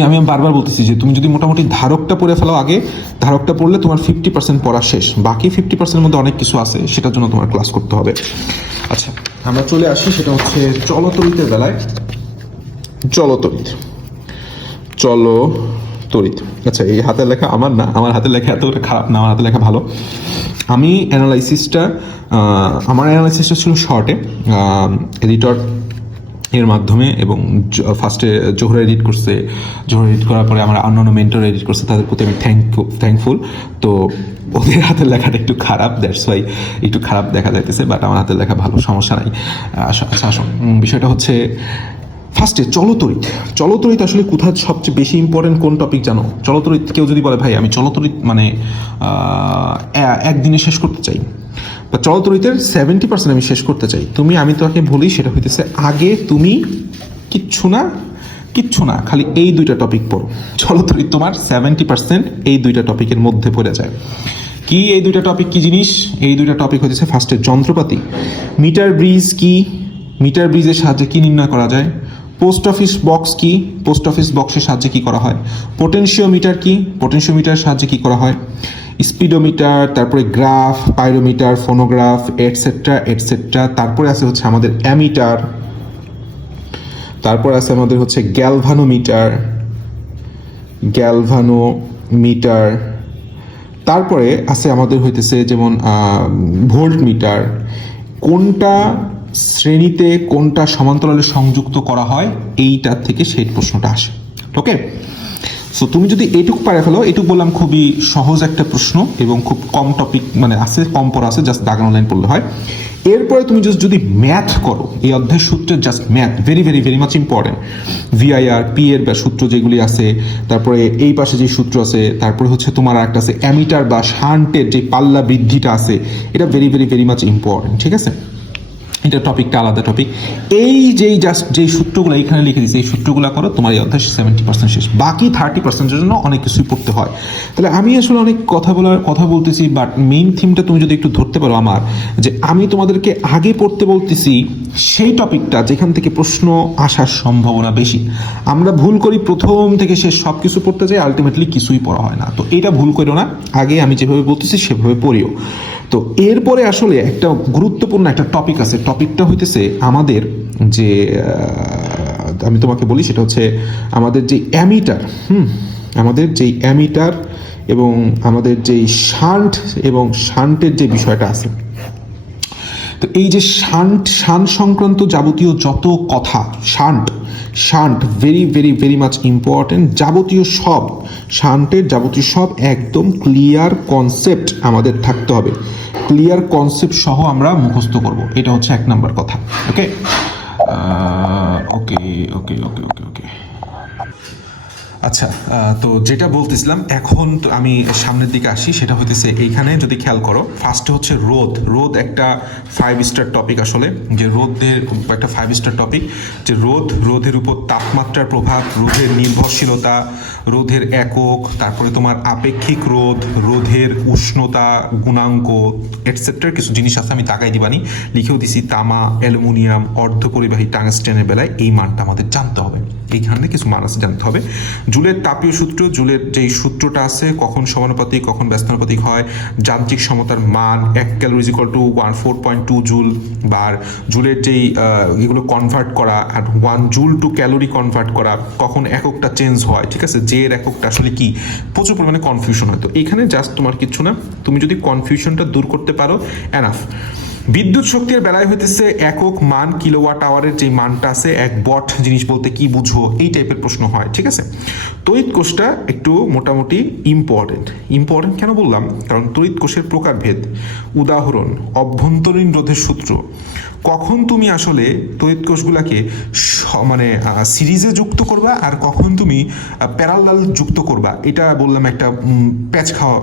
আমি বারবার বলতেছি যে তুমি যদি মোটামুটি ধারকটা পড়ে ফেলো আগে, ধারকটা পড়লে তোমার 50% পড়া শেষ, বাকি 50% মধ্যে অনেক কিছু আছে, সেটার জন্য তোমার ক্লাস করতে হবে। আচ্ছা, আমরা চলে আসি, সেটা হচ্ছে চলতড়িতের বেলায়। চলতড়িৎ। আচ্ছা, এই হাতের লেখা আমার না, আমার হাতের লেখা এতটা খারাপ না, আমার হাতের লেখা ভালো। আমি আমার অ্যানালাইসিসটা ছিল শর্টে, এডিটর এর মাধ্যমে, এবং ফার্স্টে জোহরা এডিট করছে, জোহরা এডিট করার পরে আমার অন্যান্য মেন্টর এডিট করছে, তাদের প্রতি আমি থ্যাঙ্কফুল। তো ওদের হাতের লেখাটা একটু খারাপ, দ্যাটস ওয়াই একটু খারাপ দেখা যাইতেছে, বাট আমার হাতের লেখা ভালো, সমস্যা নাই। আচ্ছা, বিষয়টা হচ্ছে ফার্স্টে চলতড়িৎ আসলে কোথায় সবচেয়ে বেশি ইম্পর্টেন্ট কোন টপিক জানো? চলতড়িৎ কেউ যদি বলে ভাই আমি চলতড়িৎ মানে একদিনে শেষ করতে চাই, বা চলতড়িতের 70% আমি শেষ করতে চাই, আমি তোমাকে বলি সেটা হইতেছে, আগে তুমি কিচ্ছু না খালি এই দুইটা টপিক পড়ো। চলতড়িৎ তোমার 70% এই দুইটা টপিকের মধ্যে পড়ে যায়। কি এই দুইটা টপিক কি জিনিস? এই দুইটা টপিক হচ্ছে ফার্স্টে যন্ত্রপাতি, মিটার ব্রিজ কি, মিটার ব্রিজের সাহায্যে কি নির্ণয় করা যায়, পোস্ট অফিস বক্স কি, পোস্ট অফিস বক্সের সাহায্যে কি করা হয়, পোটেনশিওমিটার কি, পোটেনশিওমিটারের সাহায্যে কি করা হয়, স্পিডোমিটার, তারপরে গ্রাফ, পাইরোমিটার, ফোনোগ্রাফ, এটসেট্রা। তারপরে আছে হচ্ছে আমাদের অ্যামিটার, তারপর আছে আমাদের হচ্ছে গ্যালভানোমিটার, তারপরে আছে আমাদের হইতেছে যেমন ভোল্ট মিটার। কোনটা শ্রেণীতে কোনটা সমান্তরালে সংযুক্ত করা হয়, এইটার থেকে সেই প্রশ্নটা আসে। ওকে, সো তুমি যদি এইটুকু পারে ফেলো, এইটুকু বললাম খুবই সহজ একটা প্রশ্ন এবং খুব কম টপিক মানে আছে, কম পড়া আছে, জাস্ট দাগানো লাইন পড়লে হয়। এরপরে তুমি যদি ম্যাথ করো, এই অধ্যায় সূত্রের just math very very very much important. VIR, P এর বা সূত্র যেগুলি আছে, তারপরে এই পাশে যে সূত্র আছে, তারপরে হচ্ছে তোমার একটা আছে অ্যামিটার বা শান্টের যে পাল্লা বৃদ্ধিটা আছে, এটা very very very much important. ঠিক আছে, এটা টপিকটা আলাদা টপিক। এই যেই সূত্রগুলো এইখানে লিখে দিচ্ছি, এই সূত্রগুলো করো, তোমার এই অধ্যায় 70% শেষ, বাকি 30%-এর জন্য অনেক কিছুই পড়তে হয়। তাহলে আমি আসলে অনেক কথা বলতেছি, বাট মেইন থিমটা তুমি যদি একটু ধরতে পারো আমার, যে আমি তোমাদেরকে আগে পড়তে বলতেছি সেই টপিকটা যেখান থেকে প্রশ্ন আসার সম্ভাবনা বেশি। আমরা ভুল করি প্রথম থেকে শেষ সব কিছু পড়তে যাই, আলটিমেটলি কিছুই পড়া হয় না। তো এটা ভুল করো না, আগে আমি যেভাবে বলতেছি সেভাবে পড়িও। তো এরপরে আসলে একটা গুরুত্বপূর্ণ একটা টপিক আছে, টপিকটা হইতেছে আমাদের যে আমি তোমাকে বলি সেটা হচ্ছে আমাদের যে অ্যামিটার, আমাদের যেই অ্যামিটার এবং আমাদের যেই শান্ট এবং শান্টের যে বিষয়টা আছে। তো এই যে শান্ট সংক্রান্ত যাবতীয় যত কথা, shunt very very very much important. যাবতীয় সব শান্টের যাবতীয় সব একদম ক্লিয়ার কনসেপ্ট আমাদের থাকতে হবে, ক্লিয়ার কনসেপ্ট সহ আমরা মুখস্থ করব, এটা হচ্ছে 1 নাম্বার কথা। ওকে ওকে ওকে ওকে ওকে ওকে আচ্ছা, তো যেটা বলতেছিলাম, এখন তো আমি সামনের দিকে আসি, সেটা হইতেছে এইখানে যদি খেয়াল করো, ফার্স্টে হচ্ছে রোদ একটা 5 স্টার টপিক। আসলে যে রোদের একটা 5 স্টার টপিক, যে রোদের উপর তাপমাত্রার প্রভাব, রোদের নির্ভরশীলতা, রোধের একক, তারপরে তোমার আপেক্ষিক রোধের উষ্ণতা গুণাঙ্ক এটসেট্রা কিছু জিনিস আছে, আমি তাকাই দিবানি, লিখেও দিছি। তামা, অ্যালুমিনিয়াম, অর্ধপরিবাহী টাংস্টেনের বেলায় এই মানটা আমাদের জানতে হবে, এইখানে কিছু মান আছে জানতে হবে। জুলের তাপীয় সূত্র, জুলের যেই সূত্রটা আছে, কখন সমানুপাতিক কখন ব্যস্তানুপাতিক হয়, যান্ত্রিক সমতার মান 1 calorie is equal two 4.2 joule, বা জুলের যেই এগুলো কনভার্ট করা, আর 1 জুল টু ক্যালোরি কনভার্ট করা, কখন এককটা চেঞ্জ হয়, ঠিক আছে, যে এর এককটা আসলে কি, প্রচুর পরিমাণে কনফিউশন হয়। তো এখানে জাস্ট তোমার কিচ্ছু না, তুমি যদি কনফিউশনটা দূর করতে পারো এনাফ। বিদ্যুৎ শক্তির বেলায় হইতেছে একক মান, কিলোওয়াট আওয়ারের যে মানটা আছে, 1 ওয়াট জিনিস বলতে কি বুঝো, এই টাইপের প্রশ্ন হয়, ঠিক আছে। তড়িৎ কোষটা একটু মোটামুটি ইম্পর্টেন্ট কেন বললাম, কারণ তড়িৎ কোষের প্রকারভেদ, উদাহরণ, অভ্যন্তরীণ রোধের সূত্র, কখন তুমি আসলে তড়িৎ কোষগুলাকে মানে সিরিজে যুক্ত করবা আর কখন তুমি প্যারালাল যুক্ত করবা, এটা বললাম একটা প্যাচ খাওয়া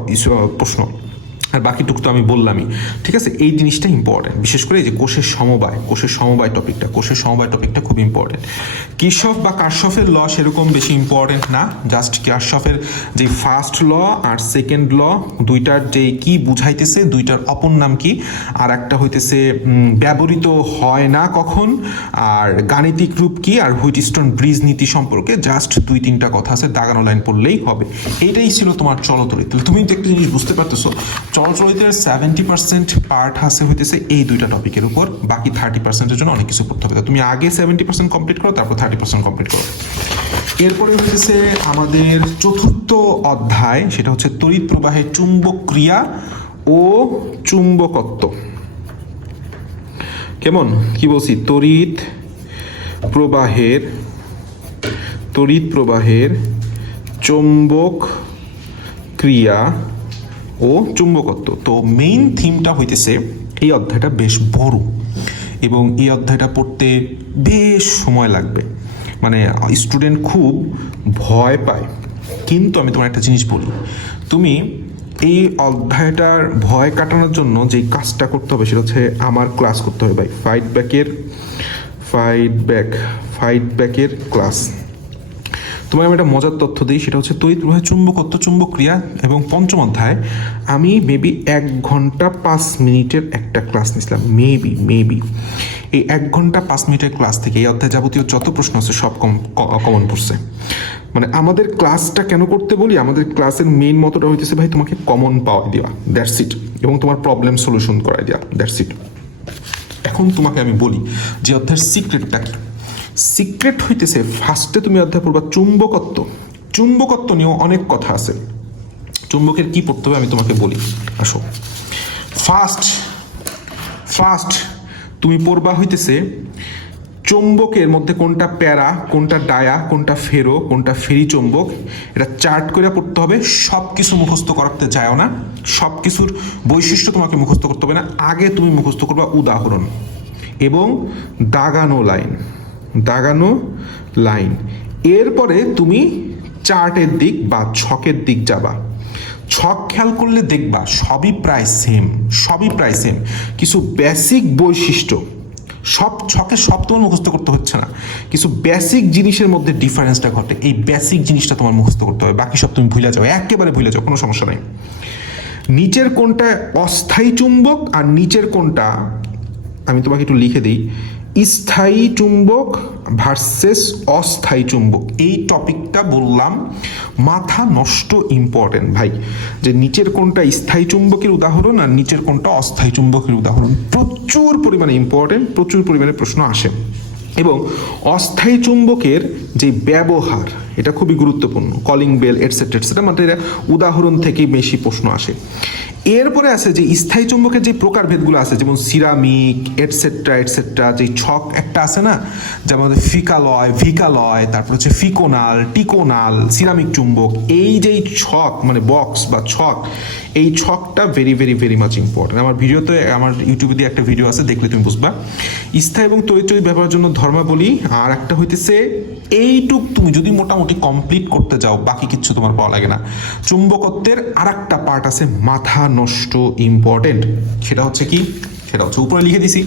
প্রশ্ন, আর বাকিটুকু তো আমি বললামই, ঠিক আছে। এই জিনিসটা ইম্পর্টেন্ট, বিশেষ করে এই যে কোষের সমবায় টপিকটা খুব ইম্পর্টেন্ট। কিরশফ বা কারশফের ল সেরকম বেশি ইম্পর্টেন্ট না, জাস্ট কিরশফের যে ফার্স্ট ল আর সেকেন্ড ল, দুইটার যে কি বুঝাইতেছে, দুইটার অপর নাম কি, আর একটা হইতেছে ব্যবহৃত হয় না কখন, আর গাণিতিক রূপ কি, আর হুইটস্টোন ব্রিজ নীতি সম্পর্কে জাস্ট 2-3টা কথা আছে, দাগানো লাইন পড়লেই হবে। এইটাই ছিল তোমার চলতরিত। তুমি তো একটা জিনিস বুঝতে পারতেছো, চলচরিত্রের 70% পার্ট আছে হইতেছে এই দুইটা টপিকের উপর, বাকি 30%-এর জন্য অনেক কিছু পড়তে হবে। তুমি আগে 70% কমপ্লিট করো, তারপর 30% কমপ্লিট করো। এরপরে হইতেছে আমাদের চতুর্থ অধ্যায়, সেটা হচ্ছে তড়িৎ প্রবাহের চুম্বক ক্রিয়া ও চুম্বকত্ব। কেমন কি বলছি, তড়িৎ প্রবাহের চৌম্বক ক্রিয়া ও চুম্বকত্ব। তো মেইন থিমটা হইতেছে, এই অধ্যায়টা বেশ বড় এবং এই অধ্যায়টা পড়তে বেশ সময় লাগবে, মানে স্টুডেন্ট খুব ভয় পায়। কিন্তু আমি তোমার একটা জিনিস বলি, তুমি এই অধ্যায়টার ভয় কাটানোর জন্য যেই কাজটা করতে হবে সেটা হচ্ছে আমার ক্লাস করতে হবে ভাই, ফাইট ব্যাকের ক্লাস। তোমায় আমি একটা মজার তথ্য দিই, সেটা হচ্ছে তড়িৎ প্রবাহের চুম্বকত্ব, চুম্বক ক্রিয়া এবং পঞ্চম অধ্যায় আমি মেবি 1 ঘন্টা 5 মিনিটের একটা ক্লাস নিয়েছিলাম, মেবি এই 1 ঘন্টা 5 মিনিটের ক্লাস থেকে এই অধ্যায় যাবতীয় যত প্রশ্ন আছে সব কমন পড়ছে। মানে আমাদের ক্লাসটা কেন করতে বলি, আমাদের ক্লাসের মেইন মতটা হইতেছে ভাই তোমাকে কমন পাওয়া দেওয়া, দ্যাটস ইট, এবং তোমার প্রবলেম সলিউশন করাই দেওয়া, দ্যাটস ইট। এখন তোমাকে আমি বলি যে অধ্যায়ের সিক্রেটটা কি। সিক্রেট হইতেছে, ফার্স্টে তুমি অধ্যায় পড়বা চুম্বকত্ব নিয়েও অনেক কথা আছে। চুম্বকের কি পড়তে হবে আমি তোমাকে বলি, আসো। ফার্স্ট তুমি পড়বা হইতেছে চৌম্বকের মধ্যে কোনটা প্যারা, কোনটা ডায়া, কোনটা ফেরো, কোনটা ফেরি চৌম্বক, এটা চার্ট করে পড়তে হবে। সব কিছু মুখস্থ করাতে যাও না, সব কিছুর বৈশিষ্ট্য তোমাকে মুখস্থ করতে হবে না, আগে তুমি মুখস্থ করবা উদাহরণ এবং দাগানো লাইন। এরপরে তুমি চার্টের দিক বা ছকের দিক যাবা। ছক খেয়াল করলে দেখবা সবই প্রায় সেম, কিছু বেসিক বৈশিষ্ট্য, সব ছকে সব তোমার মুখস্থ করতে হচ্ছে না, কিছু বেসিক জিনিসের মধ্যে ডিফারেন্সটা ঘটে, এই বেসিক জিনিসটা তোমার মুখস্থ করতে হবে, বাকি সব তুমি ভুলে যাও, একেবারে ভুলে যাও, কোনো সমস্যা নাই। নিচের কোনটা অস্থায়ী চুম্বক আর নিচের কোনটা, আমি তোমাকে একটু লিখে দিই, স্থায়ী চুম্বক ভার্সেস অস্থায়ী চুম্বক, এই টপিকটা বললাম মাথা নষ্ট ইম্পর্টেন্ট ভাই, যে নিচের কোনটা স্থায়ী চুম্বকের উদাহরণ আর নিচের কোনটা অস্থায়ী চুম্বকের উদাহরণ, প্রচুর পরিমাণে ইম্পর্টেন্ট, প্রচুর পরিমাণে প্রশ্ন আসে। এবং অস্থায়ী চুম্বকের যে ব্যবহার এটা খুবই গুরুত্বপূর্ণ, কলিং বেল এটসেট্রা এটসেট্রা, মানে এটা উদাহরণ থেকেই বেশি প্রশ্ন আসে। এরপরে আছে যে স্থায়ী চুম্বকের যে প্রকারভেদগুলো আছে, যেমন সিরামিক এটসেট্রা এটসেট্রা, যে ছক একটা আছে না, যেমন ফিকালয় ভিকালয়, তারপর হচ্ছে ফিকোনাল টিকোনাল, সিরামিক চুম্বক, এই যেই ছক মানে বক্স বা ছক, এই ছকটা very very very much important. আমার ভিডিওতে, আমার ইউটিউবে দিয়ে একটা ভিডিও আছে, দেখলে তুমি বুঝবা। স্থায়ী এবং তড়িৎ ব্যবহারের জন্য ধর্মাবলী, আর একটা হইতেছে এইটুক তুমি যদি মোটামুটি কমপ্লিট করতে যাও বাকি কিছু তোমার পাওয়া লাগে না। চুম্বকত্বের আর একটা পার্ট আছে মাথা নষ্ট ইম্পর্টেন্ট, সেটা হচ্ছে কি, সেটা হচ্ছে উপরে লিখে দিছি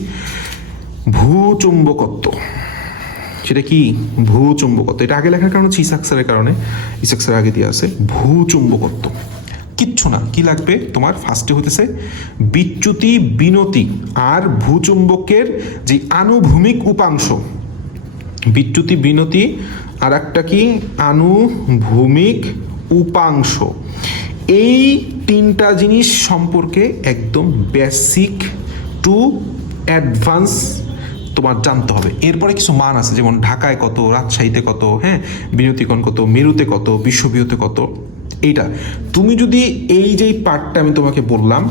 ভূচুম্বকত্ব। সেটা কি ভূচুম্বকত্ব, এটা আগে লেখার কারণ হচ্ছে ইসাকসারের কারণে, ইসাকসার আগে দিয়ে আছে ভূচুম্বকত্ব। কিচ্ছু না, কি লাগবে তোমার, ফার্স্টে হইতেছে বিচ্যুতি বিনতি আর ভূচুম্বকের যে আনুভূমিক উপাংশ, বিচ্যুতি বিনতি আর একটা কি আনুভূমিক উপাংশ, এই তিনটা জিনিস সম্পর্কে একদম বেসিক টু অ্যাডভান্স তোমার জানতে হবে। এরপরে কিছু মান আছে, যেমন ঢাকায় কত, রাজশাহীতে কত, হ্যাঁ, বিনতিকোণ কত, মেরুতে কত, বিশ্ববিহতে কত। এইটা তুমি যদি এই যেই পার্টটা আমি তোমাকে বললাম,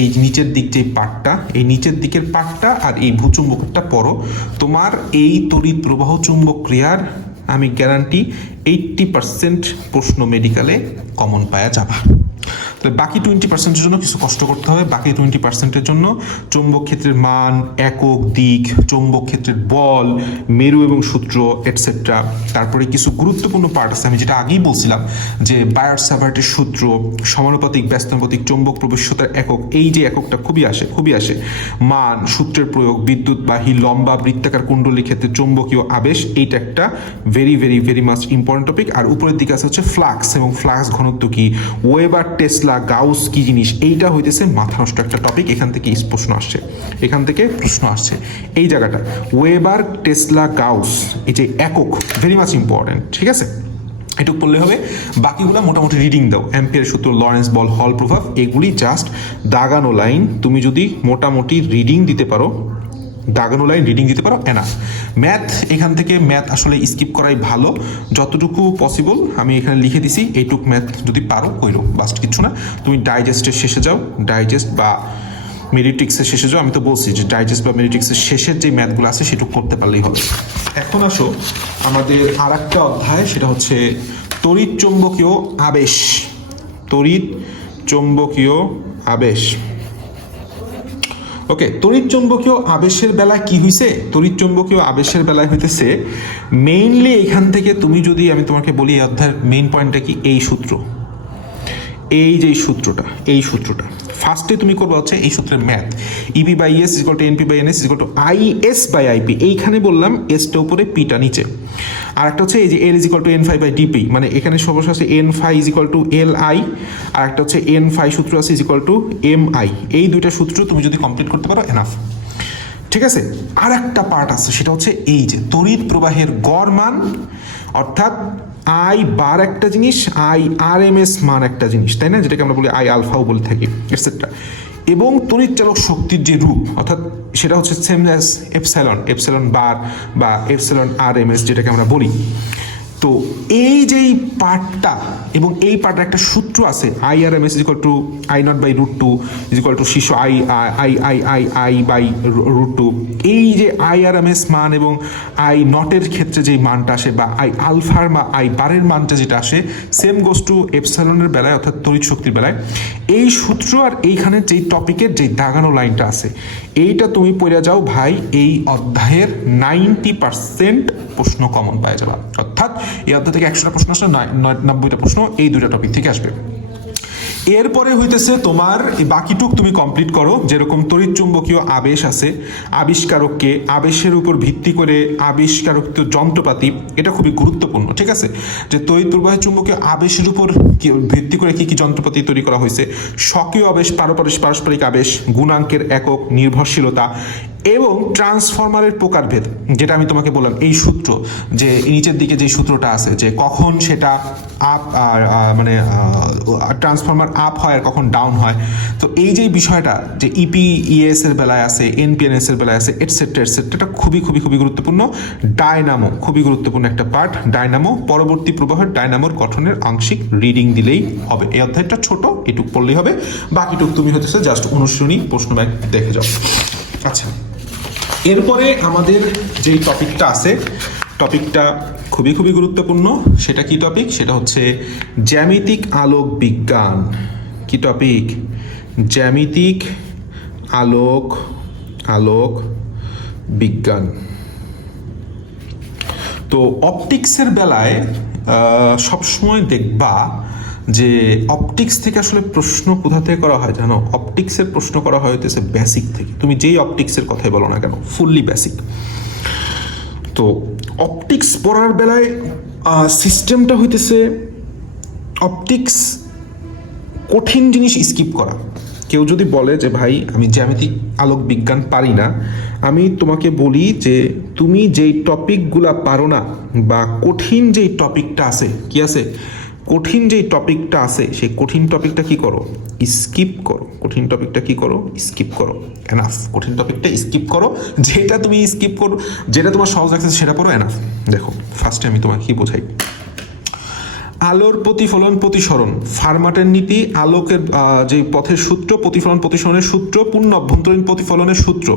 এই নিচের দিক যে পার্টটা, এই নিচের দিকের পার্টটা আর এই ভূচুম্বকটা পড়ো, তোমার এই তড়িৎ প্রবাহ চুম্বক ক্রিয়ার আমি গ্যারান্টি 80% প্রশ্ন মেডিকেলে কমন পাওয়া যাবে। তো বাকি 20%-এর জন্য কিছু কষ্ট করতে হবে। বাকি 20%-এর জন্য চৌম্বক ক্ষেত্রের মান, একক দিক, চৌম্বক ক্ষেত্রের বল, মেরু এবং সূত্র এটসেট্রা। তারপরে কিছু গুরুত্বপূর্ণ পার্ট আছে, আমি যেটা আগেই বলছিলাম যে বায়ার-স্যাভার্টের সূত্র, সমানুপাতিক ব্যস্তানুপাতিক চৌম্বক প্রবেশ্যতার একক, এই যে এককটা খুবই আসে, মান, সূত্রের প্রয়োগ, বিদ্যুৎবাহী লম্বা বৃত্তাকার কুণ্ডলীর ক্ষেত্রে চৌম্বকীয় আবেশ, এইটা একটা very very very much important topic. আর উপরের দিকে আছে হচ্ছে ফ্লাক্স এবং ফ্লাক্স ঘনত্ব কি, ওয়েবার টেসলা গাউস কি জিনিস, এইটা হইতেছে মাথা নষ্ট একটা টপিক। এখান থেকে প্রশ্ন আসছে, এই জায়গাটা ওয়েবার টেসলা গাউস, এই যে একক ভেরি মাচ ইম্পর্টেন্ট, ঠিক আছে, এটুকু পড়লে হবে। বাকিগুলো মোটামুটি রিডিং দাও, অ্যাম্পিয়ার সূত্র, লরেন্স বল, হল প্রভাব, এগুলি জাস্ট দাগানো লাইন, তুমি যদি মোটামুটি রিডিং দিতে পারো, দাগানো লাইন রিডিং দিতে পারো এনাফ। ম্যাথ, এখান থেকে ম্যাথ আসলে স্কিপ করাই ভালো, যতটুকু পসিবল আমি এখানে লিখে দিছি, এইটুক ম্যাথ যদি পারো কইরো, বাস্ট কিচ্ছু না। তুমি ডাইজেস্টের শেষে যাও, ডাইজেস্ট বা মেরিট্রিক্সের শেষে যাও, আমি তো বলছি যে ডাইজেস্ট বা মেরিট্রিক্সের শেষের যে ম্যাথগুলো আছে সেটুকু করতে পারলেই হবে। এখন আসো আমাদের আর একটা অধ্যায়, সেটা হচ্ছে তড়িৎ চৌম্বকীয় আবেশ। তড়িৎ চৌম্বকীয় আবেশ, ওকে। তড়িৎ চৌম্বকীয় আবেশের বেলায় কি হইছে, তড়িৎ চৌম্বকীয় আবেশের বেলায় হইতেছে মেইনলি এখান থেকে তুমি যদি আমি তোমাকে বলি এই অধ্যায়ের মেইন পয়েন্টটা কি, এই সূত্র, এই যে সূত্রটা ফার্স্টে তুমি করবে হচ্ছে এই সূত্রের math, EP by ES equal to NP by NS equal to IS by IP, এইখানে বললাম এসটা উপরে পিটা নিচে। আর একটা হচ্ছে এই যে L is equal to N phi by DP, মানে এখানে সর্বশেষ আছে N phi is equal to L I, আর একটা হচ্ছে এন ফাই সূত্র আছে is equal to M I. এই দুইটা সূত্র তুমি যদি কমপ্লিট করতে পারো এনাফ, ঠিক আছে। আর একটা পার্ট আছে, সেটা হচ্ছে এই যে তড়িৎ প্রবাহের গড় মান, অর্থাৎ আই বার একটা জিনিস, আই আর এম এস মান একটা জিনিস, তাই না, যেটাকে আমরা বলি আই আলফাও বলে থাকি এটসেট্রা। এবং তড়িৎ চালক শক্তির যে রূপ, অর্থাৎ সেটা হচ্ছে সেম অ্যাজ এপসাইলন বার বা এপসাইলন আর এম এস, যেটাকে আমরা বলি। তো এই যেই পার্টটা এবং এই পার্টের একটা সূত্র আছে, I R M S is equal to I naught by root two is equal to শিশু I I I I I by root two. এই যে আই আর এম এস মান এবং আই নটের ক্ষেত্রে যেই মানটা আসে, বা আই আলফার বা আই বারের মানটা যেটা আসে, সেম গোস টু এপসাইলনের বেলায়, অর্থাৎ তড়িৎ শক্তির বেলায়। এই সূত্র আর এইখানে যেই টপিকের যেই দাগানো লাইনটা আছে, এইটা তুমি পড়ে যাও ভাই, এই অধ্যায়ের 90% প্রশ্ন কমন পাওয়া যাবে। অর্থাৎ এই অধ্যায় থেকে 100টা প্রশ্ন আসলে 90টা প্রশ্ন এই দুইটা টপিক থেকে আসবে। এরপরে হইতেছে তোমার বাকিটুক তুমি কমপ্লিট করো, যেরকম তড়িৎ চুম্বকীয় আবেশ আছে, আবিষ্কারককে, আবেশের উপর ভিত্তি করে আবিষ্কারকীয় যন্ত্রপাতি, এটা খুবই গুরুত্বপূর্ণ, ঠিক আছে, যে তড়িৎ প্রবাহের চুম্বকীয় আবেশের উপর ভিত্তি করে কি কি যন্ত্রপাতি তৈরি করা হয়েছে, স্বকীয় আবেশ, পারস্পরিক আবেশ, গুণাঙ্কের একক, নির্ভরশীলতা, এবং ট্রান্সফরমারের প্রকারভেদ, যেটা আমি তোমাকে বললাম এই সূত্র, যে নিচের দিকে যে সূত্রটা আছে যে কখন সেটা আপ আর মানে ট্রান্সফরমার আপ হয় আর কখন ডাউন হয়। তো এই যে বিষয়টা যে ইপিইএস এর বেলায় আছে, এনপিএনএস এর বেলায় আছে, এটসেট্রা এটসেট্রা, এটা খুবই খুবই খুবই গুরুত্বপূর্ণ। ডায়নামো খুবই গুরুত্বপূর্ণ একটা পার্ট। ডায়নামো পরবর্তী প্রবাহের ডায়নামোর গঠনের আংশিক রিডিং দিলেই হবে। এই অধ্যায়টা ছোট, এটুক পড়লেই হবে, বাকিটুক তুমি হতেছে জাস্ট অনুশীলনী প্রশ্ন ব্যাংক দেখে যাও। আচ্ছা, এরপরে আমাদের যেই টপিকটা আছে, টপিকটা খুবই খুবই গুরুত্বপূর্ণ। সেটা কি টপিক? সেটা হচ্ছে জ্যামিতিক আলোক বিজ্ঞান। কি টপিক? জ্যামিতিক আলোক বিজ্ঞান। তো অপটিক্সের বেলায় সবসময় দেখবা যে অপটিক্স থেকে আসলে প্রশ্ন কোথা থেকে করা হয় জানো? অপটিক্সের প্রশ্ন করা হয় হইতেছে বেসিক থেকে। তুমি যেই অপটিক্সের কথাই বলো না কেন, ফুললি বেসিক। তো অপটিক্স পড়ার বেলায় সিস্টেমটা হইতেছে অপটিক্স কঠিন জিনিস স্কিপ করা। কেউ যদি বলে যে ভাই আমি জ্যামিতিক আলোক বিজ্ঞান পারি না, আমি তোমাকে বলি যে তুমি যেই টপিকগুলা পারো না বা কঠিন যেই টপিকটা আছে, কি আছে, কঠিন যেই টপিকটা আছে সেই কঠিন টপিকটা কি করো? স্কিপ করো। কঠিন টপিকটা কি করো? স্কিপ করো। এনাফ। কঠিন টপিকটা স্কিপ করো। যেটা তুমি স্কিপ করো, যেটা তোমার সহজ লাগছে সেটা পড়ো, এনাফ। দেখো ফার্স্টে আমি তোমাকে কি বোঝাই। আলোর প্রতিফলন প্রতিসরণ, ফার্মাটের নীতি, আলোকের যে পথের সূত্র, প্রতিফলন প্রতিসরণের সূত্র, পূর্ণ অভ্যন্তরীণ প্রতিফলনের সূত্র।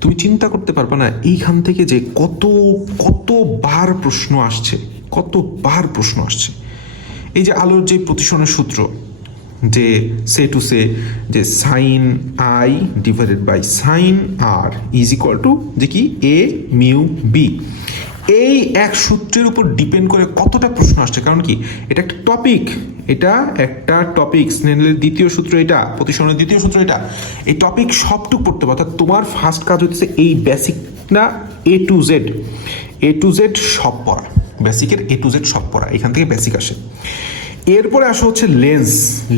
তুমি চিন্তা করতে পারবে না এইখান থেকে যে কতবার প্রশ্ন আসছে, কতবার প্রশ্ন আসছে। এই যে আলোর যে প্রতিসরণের সূত্র, যে সে টু সে যে sine i divided by sine r is equal to যে কি এ মিউ বি, এই এক সূত্রের উপর ডিপেন্ড করে কতটা প্রশ্ন আসছে। কারণ কি, এটা একটা টপিক, এটা একটা টপিক। স্নেলের দ্বিতীয় সূত্র এটা, প্রতিসরণের দ্বিতীয় সূত্র এটা, এই টপিক সবটুকু পড়তে হবে। অর্থাৎ তোমার ফার্স্ট কাজ হচ্ছে এই বেসিক না এ টু জেড সব পড়া, বেসিকের এ টু জেড সব পড়া, এখান থেকে বেসিক আসে। এরপরে আসা হচ্ছে লেন্স।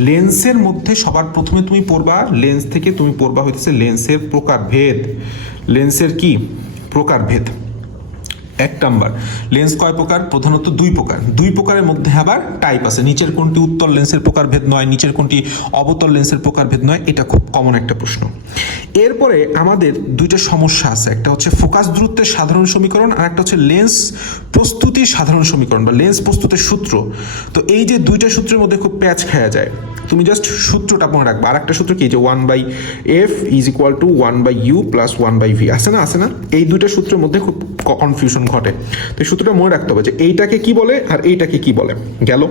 লেন্সের মধ্যে সবার প্রথমে তুমি পড়বা, লেন্স থেকে তুমি পড়বা হইতেছে লেন্সের প্রকারভেদ। লেন্সের কি প্রকারভেদ? এক নাম্বার, লেন্স কয় প্রকার? প্রধানত দুই প্রকারের মধ্যে আবার টাইপ আছে। নিচের কোনটি উত্তল লেন্সের প্রকারভেদ নয়, নিচের কোনটি অবতল লেন্সের প্রকারভেদ নয়, এটা খুব কমন একটা প্রশ্ন। এরপরে আমাদের দুইটা সমস্যা আছে, একটা হচ্ছে ফোকাস দূরত্বের সাধারণ সমীকরণ, আর একটা হচ্ছে লেন্স প্রস্তুতির সাধারণ সমীকরণ বা লেন্স প্রস্তুতের সূত্র। তো এই যে দুইটা সূত্রের মধ্যে খুব প্যাচ খাওয়া যায়। তুমি জাস্ট সূত্রটা মনে রাখবা। আর একটা সূত্র কি, যে 1/f is equal two 1/u plus 1/v, আছে না? এই দুইটা সূত্রের মধ্যে খুব কনফিউশন ঘটে। তো এই সূত্রটা মনে রাখতে হবে যে এইটাকে কি বলে আর এইটাকে কি বলে। গেল?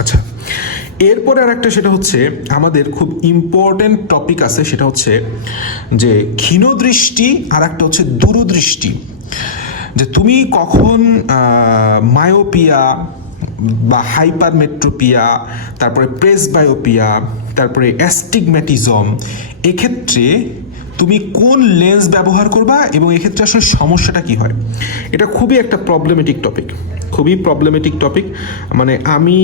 আচ্ছা, এরপরে আর একটা, সেটা হচ্ছে আমাদের খুব ইম্পর্টেন্ট টপিক আছে, সেটা হচ্ছে যে ক্ষীণদৃষ্টি আর একটা হচ্ছে দূরদৃষ্টি। যে তুমি কখন মায়োপিয়া বা হাইপারমেট্রোপিয়া, তারপরে প্রেসবায়োপিয়া, তারপরে অ্যাস্টিগম্যাটিজম, এক্ষেত্রে তুমি কোন লেন্স ব্যবহার করবা এবং এক্ষেত্রে আসলে সমস্যাটা কি হয়। এটা খুবই একটা প্রবলেমেটিক টপিক, মানে আমি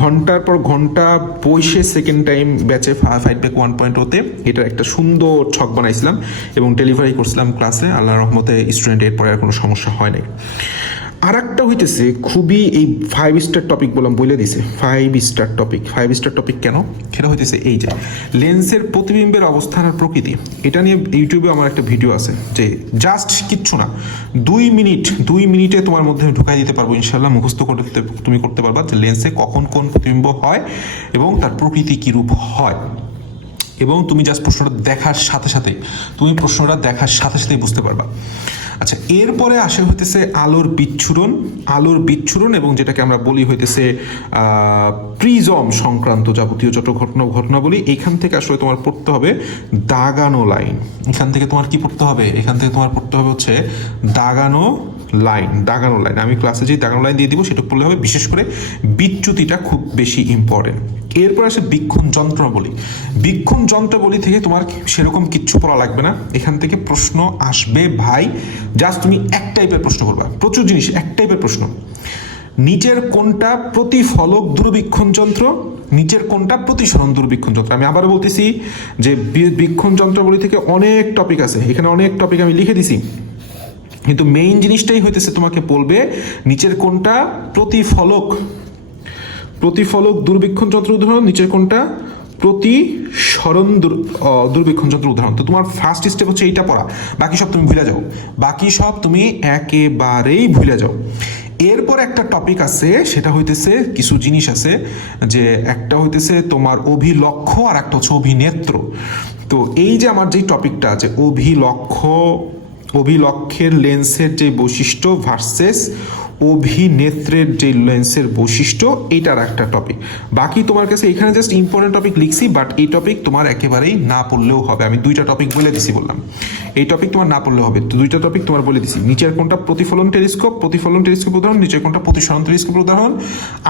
ঘন্টার পর ঘন্টা বসে সেকেন্ড টাইম ব্যাচে ফাইডব্যাক 1.0-তে এটার একটা সুন্দর ছক বানাইছিলাম এবং ডেলিভারি করছিলাম ক্লাসে। আল্লাহর রহমতে স্টুডেন্ট এরপরে আর কোনো সমস্যা হয় নাই। আর একটা হইতেছে খুবই এই 5 স্টার টপিক বললাম, বলে দিছে 5 স্টার টপিক কেন? সেটা হইতেছে এই যে লেন্সের প্রতিবিম্বের অবস্থান আর প্রকৃতি। এটা নিয়ে ইউটিউবে আমার একটা ভিডিও আছে, যে জাস্ট কিচ্ছু না, 2 মিনিটে তোমার মধ্যে ঢুকাই দিতে পারবো ইনশাল্লাহ। মুখস্থ করতে তুমি করতে পারবা যে লেন্সে কখন কোন প্রতিবিম্ব হয় এবং তার প্রকৃতি কীরূপ হয়। এবং তুমি জাস্ট প্রশ্নটা দেখার সাথে সাথেই বুঝতে পারবা। আচ্ছা, এরপরে আসে হইতেছে আলোর বিচ্ছুরণ এবং যেটাকে আমরা বলি হইতেছে প্রিজম সংক্রান্ত যাবতীয় যত ঘটনা বলি। এইখান থেকে আসলে তোমার পড়তে হবে দাগানো লাইন। এখান থেকে তোমার কি পড়তে হবে? এখান থেকে তোমার পড়তে হবে হচ্ছে দাগানো লাইন। আমি ক্লাসে যে দাগানো লাইন দিয়ে দিব সেটা পড়লে হবে। বিশেষ করে বিচ্যুতিটা খুব বেশি ইম্পর্টেন্ট। এরপর আসে বীক্ষণ যন্ত্রাবলী থেকে তোমার সেরকম কিচ্ছু পড়া লাগবে না। এখান থেকে প্রশ্ন আসবে ভাই, জাস্ট তুমি এক টাইপের প্রশ্ন করবা, প্রচুর জিনিস এক টাইপের প্রশ্ন। নিচের কোনটা প্রতিফলক দূরবীক্ষণ যন্ত্র? নিচের কোনটা প্রতিসরণ দূরবীক্ষণ যন্ত্র। আমি আবারও বলতেছি যে বীক্ষণ যন্ত্রাবলী থেকে অনেক টপিক আছে, এখানে অনেক টপিক আমি লিখে দিছি, কিন্তু মেইন জিনিসটাই হইতেছে তোমাকে বলবে নিচের কোনটা প্রতিফলক দূরবীক্ষণ যন্ত্র উদাহরণ, নিচের কোনটা প্রতিসরণ দূরবীক্ষণ যন্ত্র উদাহরণ। তো তোমার ফার্স্ট স্টেপ হচ্ছে এইটা পড়া, বাকি সব তুমি ভুলে যাও, বাকি সব তুমি একেবারেই ভুলে যাও। এরপর একটা টপিক আছে, সেটা হইতেছে কিছু জিনিস আছে, যে একটা হইতেছে তোমার অভিলক্ষ্য আর একটা হচ্ছে অভিনেত্র। তো এই যে আমার যে টপিকটা আছে অভিলক্ষের লেন্সের যে বৈশিষ্ট্য ভার্সেস অভিনেত্রের যে লেন্সের বৈশিষ্ট্য, এইটার একটা টপিক। বাকি তোমার কাছে এখানে জাস্ট ইম্পর্টেন্ট টপিক লিখছি, বাট এই টপিক তোমার একেবারেই না পড়লেও হবে। আমি দুইটা টপিক বলে দিছি, বললাম এই টপিক তোমার না পড়লেও হবে। তো দুইটা টপিক তোমার বলে দিছি, নিচের কোনটা প্রতিফলন টেলিস্কোপ উদাহরণ, নিচের কোনটা প্রতিসরণ টেলিস্কোপ উদাহরণ,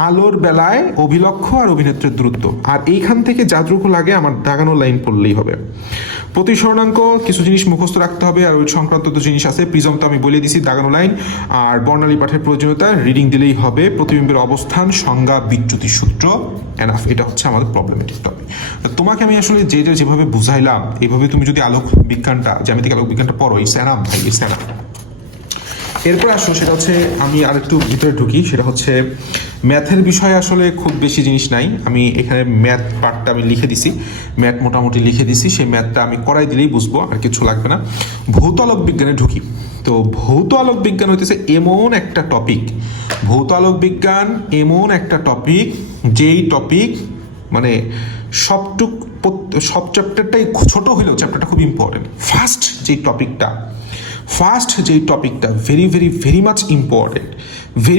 আলোর বেলায় অভিলক্ষ্য আর অভিনেত্রের দূরত্ব। আর এইখান থেকে যাদুকু লাগে আমার দাগানো লাইন পড়লেই হবে। প্রতিসরণাঙ্ক কিছু জিনিস মুখস্থ রাখতে হবে, আর ওই সংক্রান্ত তো জিনিস আছে। প্রিজম তো আমি বলে দিছি, দাগানো লাইন আর বর্ণালী পাঠের প্রয়োজনীয়তা, রিডিং দিলেই হবে। প্রতিবিম্বের অবস্থান, সংজ্ঞা, বিচ্যুতি সূত্র, এনাফ। এটা হচ্ছে আমাদের প্রবলেমেটিক টপিক। তোমাকে আমি আসলে যেভাবে বুঝাইলাম, এইভাবে তুমি যদি আলোক বিজ্ঞানটা, জ্যামিতিক আলোক বিজ্ঞানটা পড়ো, এই স্যানাম ভাই, এই স্যানাম। এরপর আসো, সেটা হচ্ছে আমি আর একটু ভিতরে ঢুকি, সেটা হচ্ছে ম্যাথের বিষয়ে আসলে খুব বেশি জিনিস নাই। আমি এখানে ম্যাথ পার্টটা আমি লিখে দিছি, ম্যাথ মোটামুটি লিখে দিছি, সেই ম্যাথটা আমি করাই দিলেই বুঝবো, আর কিছু লাগবে না। ভৌত আলোক বিজ্ঞানে ঢুকি। তো ভৌত আলোক বিজ্ঞান হইতেছে এমন একটা টপিক, ভৌত আলোক বিজ্ঞান এমন একটা টপিক, যেই টপিক মানে সব চ্যাপ্টারটাই ছোট হলেও চ্যাপ্টারটা খুব ইম্পর্টেন্ট। ফার্স্ট যেই টপিকটা very very very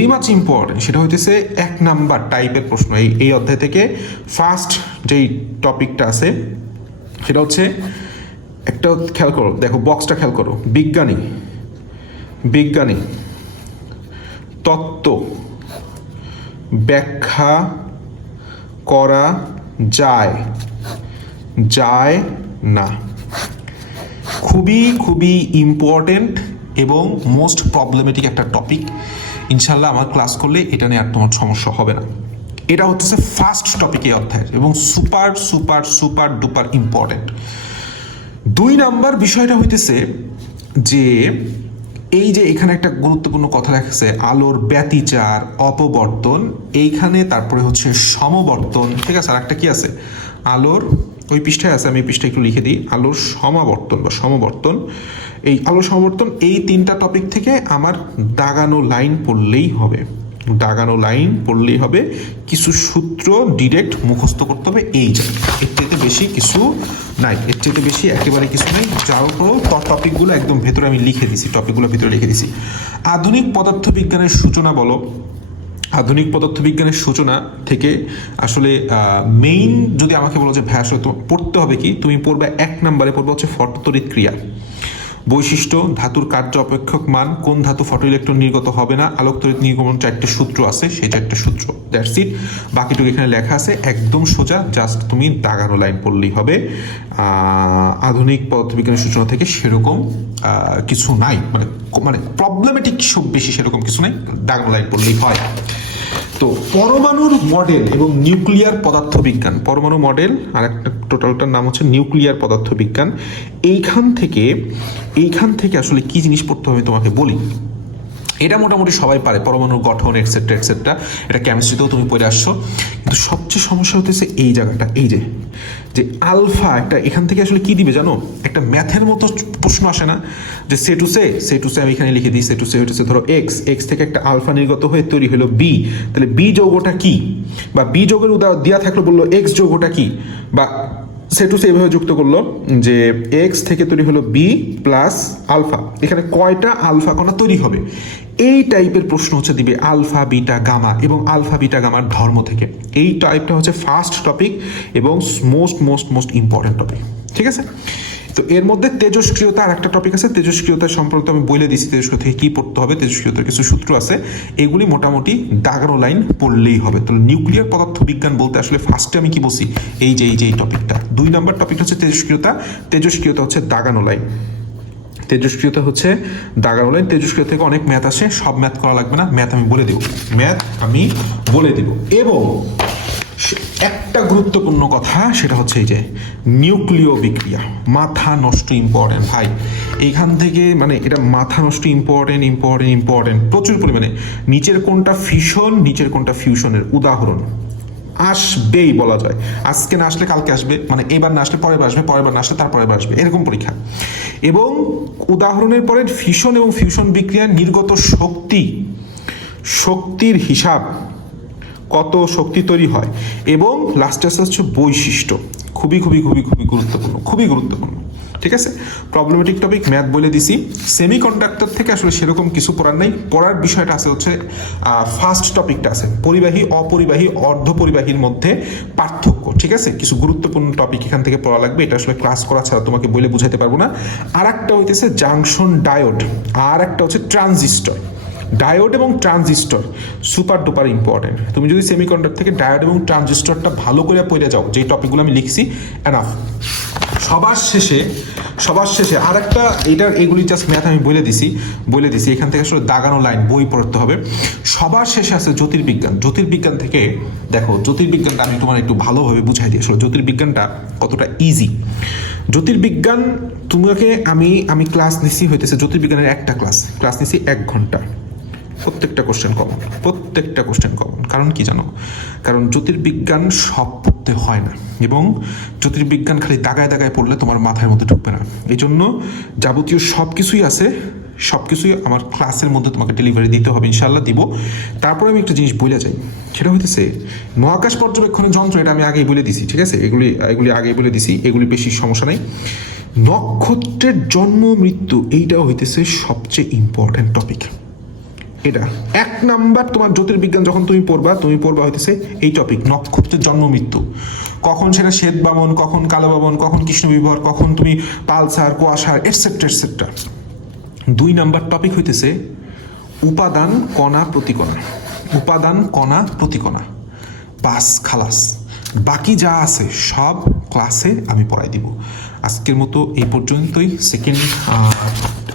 much important, সেটা হইতেছে 1 নাম্বার টাইপের প্রশ্ন। এই অধ্যায় থেকে ফার্স্ট যেই টপিকটা আছে সেটা হচ্ছে, একটা খেয়াল করো, দেখো বক্সটা খেয়াল করো, বিজ্ঞানী তত্ত্ব ব্যাখ্যা করা যায় না। খুবই ইম্পর্টেন্ট এবং মোস্ট প্রবলেমেটিক একটা টপিক। ইনশাল্লাহ আমার ক্লাস করলে এটা নিয়ে আর তোমার সমস্যা হবে না। এটা হচ্ছে ফার্স্ট টপিক এই অধ্যায়ের, এবং সুপার ডুপার ইম্পর্টেন্ট। 2 নাম্বার বিষয়টা হইতেছে যে, এই যে এখানে একটা গুরুত্বপূর্ণ কথা লেখা, আলোর ব্যতিচার, অপবর্তন, এইখানে তারপরে হচ্ছে সমবর্তন, ঠিক আছে। আর একটা কি আছে, আলোর ওই পৃষ্ঠায় আছে, আমি এই পৃষ্ঠায় একটু লিখে দিই, আলোর সমবর্তন। এই আলোর সমবর্তন, এই 3টা টপিক থেকে আমার দাগানো লাইন পড়লেই হবে, কিছু সূত্র ডিরেক্ট মুখস্থ করতে হবে। এই যে এর চাইতে বেশি কিছু নাই, একেবারে কিছু নাই। যার উপর টপিকগুলো একদম ভেতরে আমি লিখে দিছি, আধুনিক পদার্থবিজ্ঞানের সূচনা বলো। আধুনিক পদার্থবিজ্ঞানের সূচনা থেকে আসলে মেইন যদি আমাকে বলো যে ভাই আসলে তোমার পড়তে হবে কি, তুমি পড়বে 1 নম্বরে পড়বে হচ্ছে ফটোতড়িৎ ক্রিয়া, বৈশিষ্ট্য, ধাতুর কার্য অপেক্ষক মান, কোন ধাতু ফটো ইলেকট্রন নির্গত হবে না, আলোক তড়িৎ নির্গমন, 4টে সূত্র আছে, সেই 4টে সূত্র, দ্যাটস ইট। বাকিটুকু এখানে লেখা আছে, একদম সোজা, জাস্ট তুমি দাগানো লাইন পড়লেই হবে। আধুনিক পদার্থবিজ্ঞানের সূচনা থেকে সেরকম কিছু নাই, মানে প্রবলেমেটিক সব বেশি সেরকম কিছু নাই, দাগানো লাইন পড়লেই হয়। তো পরমাণুর মডেল এবং নিউক্লিয়ার পদার্থবিজ্ঞান, পরমাণু মডেল আর একটা টোটালটার নাম হচ্ছে নিউক্লিয়ার পদার্থবিজ্ঞান। এইখান থেকে আসলে কি জিনিস পড়তে হবে তোমাকে বলি। এটা মোটামুটি সবাই পারে, পরমাণুর গঠন এটসেট্রা, এটা কেমিস্ট্রিতেও তুমি পড়ে আসছো। কিন্তু সবচেয়ে সমস্যা হতেছে এই জায়গাটা, এই যে আলফা, একটা এখান থেকে আসলে কি দিবে জানো, একটা ম্যাথের মতো প্রশ্ন আসে না, যে সে টু সে আমি এখানে লিখে দিই, সে টু সে হচ্ছে ধরো এক্স থেকে একটা আলফা নির্গত হয়ে তৈরি হলো বি, তাহলে বি যৌগটা কি, বা বি যৌগের উদাহরণ দেওয়া থাকলো, বললো এক্স যৌগটা কি, বা সে টু সে এইভাবে যুক্ত করলো যে এক্স থেকে তৈরি হলো বি প্লাস আলফা, এখানে কয়টা আলফা কণা তৈরি হবে, এই টাইপের প্রশ্ন হচ্ছে দিবে আলফা বিটা গামা এবং আলফা বিটা গামার ধর্ম থেকে। এই টাইপটা হচ্ছে ফার্স্ট টপিক এবং মোস্ট ইম্পর্টেন্ট টপিক, ঠিক আছে। তো এর মধ্যে তেজস্ক্রিয়তা আর একটা টপিক আছে, তেজস্ক্রিয়তা সম্পর্কে আমি বলে দিচ্ছি, তেজস্ক্রিয়তা থেকে কি পড়তে হবে, তেজস্ক্রিয়তার কিছু সূত্র আছে, এগুলি মোটামুটি দাগানো লাইন পড়লেই হবে। তো নিউক্লিয়ার পদার্থবিজ্ঞান বলতে আসলে ফার্স্টে আমি কি বলছি, এই যে টপিকটা 2 নাম্বার টপিক হচ্ছে তেজস্ক্রিয়তা হচ্ছে দাগানো লাইন, তেজস্ক্রিয়তা হচ্ছে দাগানো লাইন। তেজস্ক্রিয়তা থেকে অনেক ম্যাথ আসে, সব ম্যাথ করা লাগবে না, ম্যাথ আমি বলে দেব, এবং একটা গুরুত্বপূর্ণ কথা, সেটা হচ্ছে এই যে নিউক্লিয় বিক্রিয়া, মাথা নষ্ট ইম্পর্টেন্ট ভাই। এইখান থেকে মানে এটা মাথা নষ্ট ইম্পর্টেন্ট প্রচুর পরিমাণে। নিচের কোনটা ফিশন, নিচের কোনটা ফিউশনের উদাহরণ আসবেই বলা যায়। আজকে না আসলে কালকে আসবে, মানে এবার না আসলে পরের বার আসবে, পরের বার না আসলে তারপরের বার আসবে, এরকম পরীক্ষা। এবং উদাহরণের পরে ফিশন এবং ফিউশন বিক্রিয়ার নির্গত শক্তির হিসাব, কত শক্তি তৈরি হয়, এবং লাস্টে আসতে হচ্ছে বৈশিষ্ট্য। খুবই গুরুত্বপূর্ণ। ঠিক আছে, প্রবলেমেটিক টপিক ম্যাথ বলে দিছি। সেমিকন্ডাক্টর থেকে আসলে সেরকম কিছু পড়ার নাই, পড়ার বিষয়টা আছে হচ্ছে ফার্স্ট টপিকটা আছে পরিবাহী, অপরিবাহী, অর্ধপরিবাহীর মধ্যে পার্থক্য। ঠিক আছে, কিছু গুরুত্বপূর্ণ টপিক এখান থেকে পড়া লাগবে, এটা আসলে ক্লাস করা ছাড়া তোমাকে বলে বুঝাতে পারবো না। আর একটা হইতেছে জাংশন ডায়োড, আর একটা হচ্ছে ট্রানজিস্টর। ডায়োড এবং ট্রানজিস্টর সুপার ডুপার ইম্পর্টেন্ট। তুমি যদি সেমিকন্ডাক্টর থেকে ডায়োড এবং ট্রানজিস্টরটা ভালো করে পড়ে যাও, যে টপিকগুলো আমি লিখছি, এনাফ। সবার শেষে আর একটা, এগুলি জাস্ট ম্যাথ আমি বলে দিছি, এখান থেকে আসলে দাগানো লাইন বই পড়তে হবে। সবার শেষে আছে জ্যোতির্বিজ্ঞান থেকে দেখো, জ্যোতির্বিজ্ঞানটা আমি তোমার একটু ভালোভাবে বুঝাই দিই আসলে জ্যোতির্বিজ্ঞানটা কতটা ইজি। জ্যোতির্বিজ্ঞান তোমাকে আমি ক্লাস নিছি হইতেছে, জ্যোতির্বিজ্ঞানের একটা ক্লাস নিছি 1 ঘন্টা। প্রত্যেকটা কোশ্চেন কমন। কারণ কি জানো? কারণ জ্যোতির্বিজ্ঞান সব পড়তে হয় না, এবং জ্যোতির্বিজ্ঞান খালি দাগায় পড়লে তোমার মাথার মধ্যে ঢুকবে না। এই জন্য যাবতীয় সব কিছুই আমার ক্লাসের মধ্যে তোমাকে ডেলিভারি দিতে হবে, ইনশাল্লাহ দিব। তারপরে আমি একটা জিনিস বলে যাই, সেটা হইতেছে মহাকাশ পর্যবেক্ষণের যন্ত্র, এটা আমি আগেই বলে দিছি। ঠিক আছে, এগুলি আগেই বলে দিছি, এগুলি বেশি সমস্যা নেই। নক্ষত্রের জন্ম মৃত্যু, এইটাও হইতেছে সবচেয়ে ইম্পর্টেন্ট টপিক। এটা 1 নাম্বার তোমার জ্যোতির্বিজ্ঞান যখন তুমি পড়বা হইতেছে এই টপিক, নক্ষত্রের জন্ম মৃত্যু। কখন সেটা শ্বেত বামন, কখন কালো বামন, কখন কৃষ্ণ বিবর, কখন তুমি পালসার, কোয়াসার, এটসেট্রা। 2 নাম্বার টপিক হইতেছে উপাদান কণা প্রতিকণা। বাস খালাস, বাকি যা আছে সব ক্লাসে আমি পড়াই দিব। আজকের মতো এই পর্যন্তই। সেকেন্ড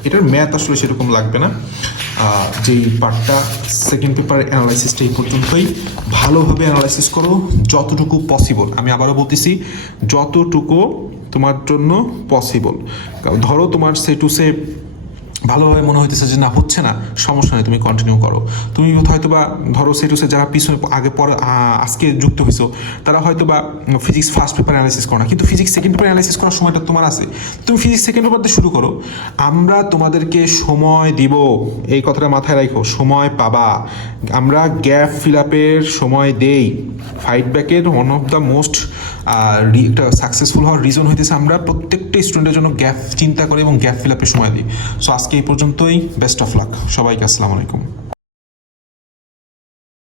এটার ম্যাথ আসলে সেরকম লাগবে না, যেই পার্টটা সেকেন্ড পেপারের অ্যানালাইসিসটা এই পর্যন্তই। ভালোভাবে অ্যানালাইসিস করো যতটুকু পসিবল, আমি আবারও বলতেছি, যতটুকু তোমার জন্য পসিবল। ধরো তোমার সে টু সে ভালোভাবে মনে হইতেছে যে না হচ্ছে না, সমস্যা নেই, তুমি কন্টিনিউ করো। তুমি হয়তো বা ধরো সেটুসে যারা পিছনে আগে পরে আজকে যুক্ত হয়েছো, তারা হয়তো বা ফিজিক্স ফার্স্ট পেপার অ্যানালাইসিস করো না, কিন্তু ফিজিক্স সেকেন্ড পেপার অ্যানালাইসিস করার সময়টা তোমার আছে, তুমি ফিজিক্স সেকেন্ড পেপার দিয়ে শুরু করো। আমরা তোমাদেরকে সময় দিব, এই কথাটা মাথায় রাখো, সময় পাবা। আমরা গ্যাপ ফিল আপের সময় দেই। ফাইট ব্যাকের ওয়ান অফ দ্য মোস্ট একটা সাকসেসফুল হওয়ার রিজন হইতেছে আমরা প্রত্যেকটা স্টুডেন্টের জন্য গ্যাপ চিন্তা করি এবং গ্যাপ ফিল আপের সময় দিই। সো আজকে এই পর্যন্তই, বেস্ট অফ লাক সবাইকে, আসসালামু আলাইকুম।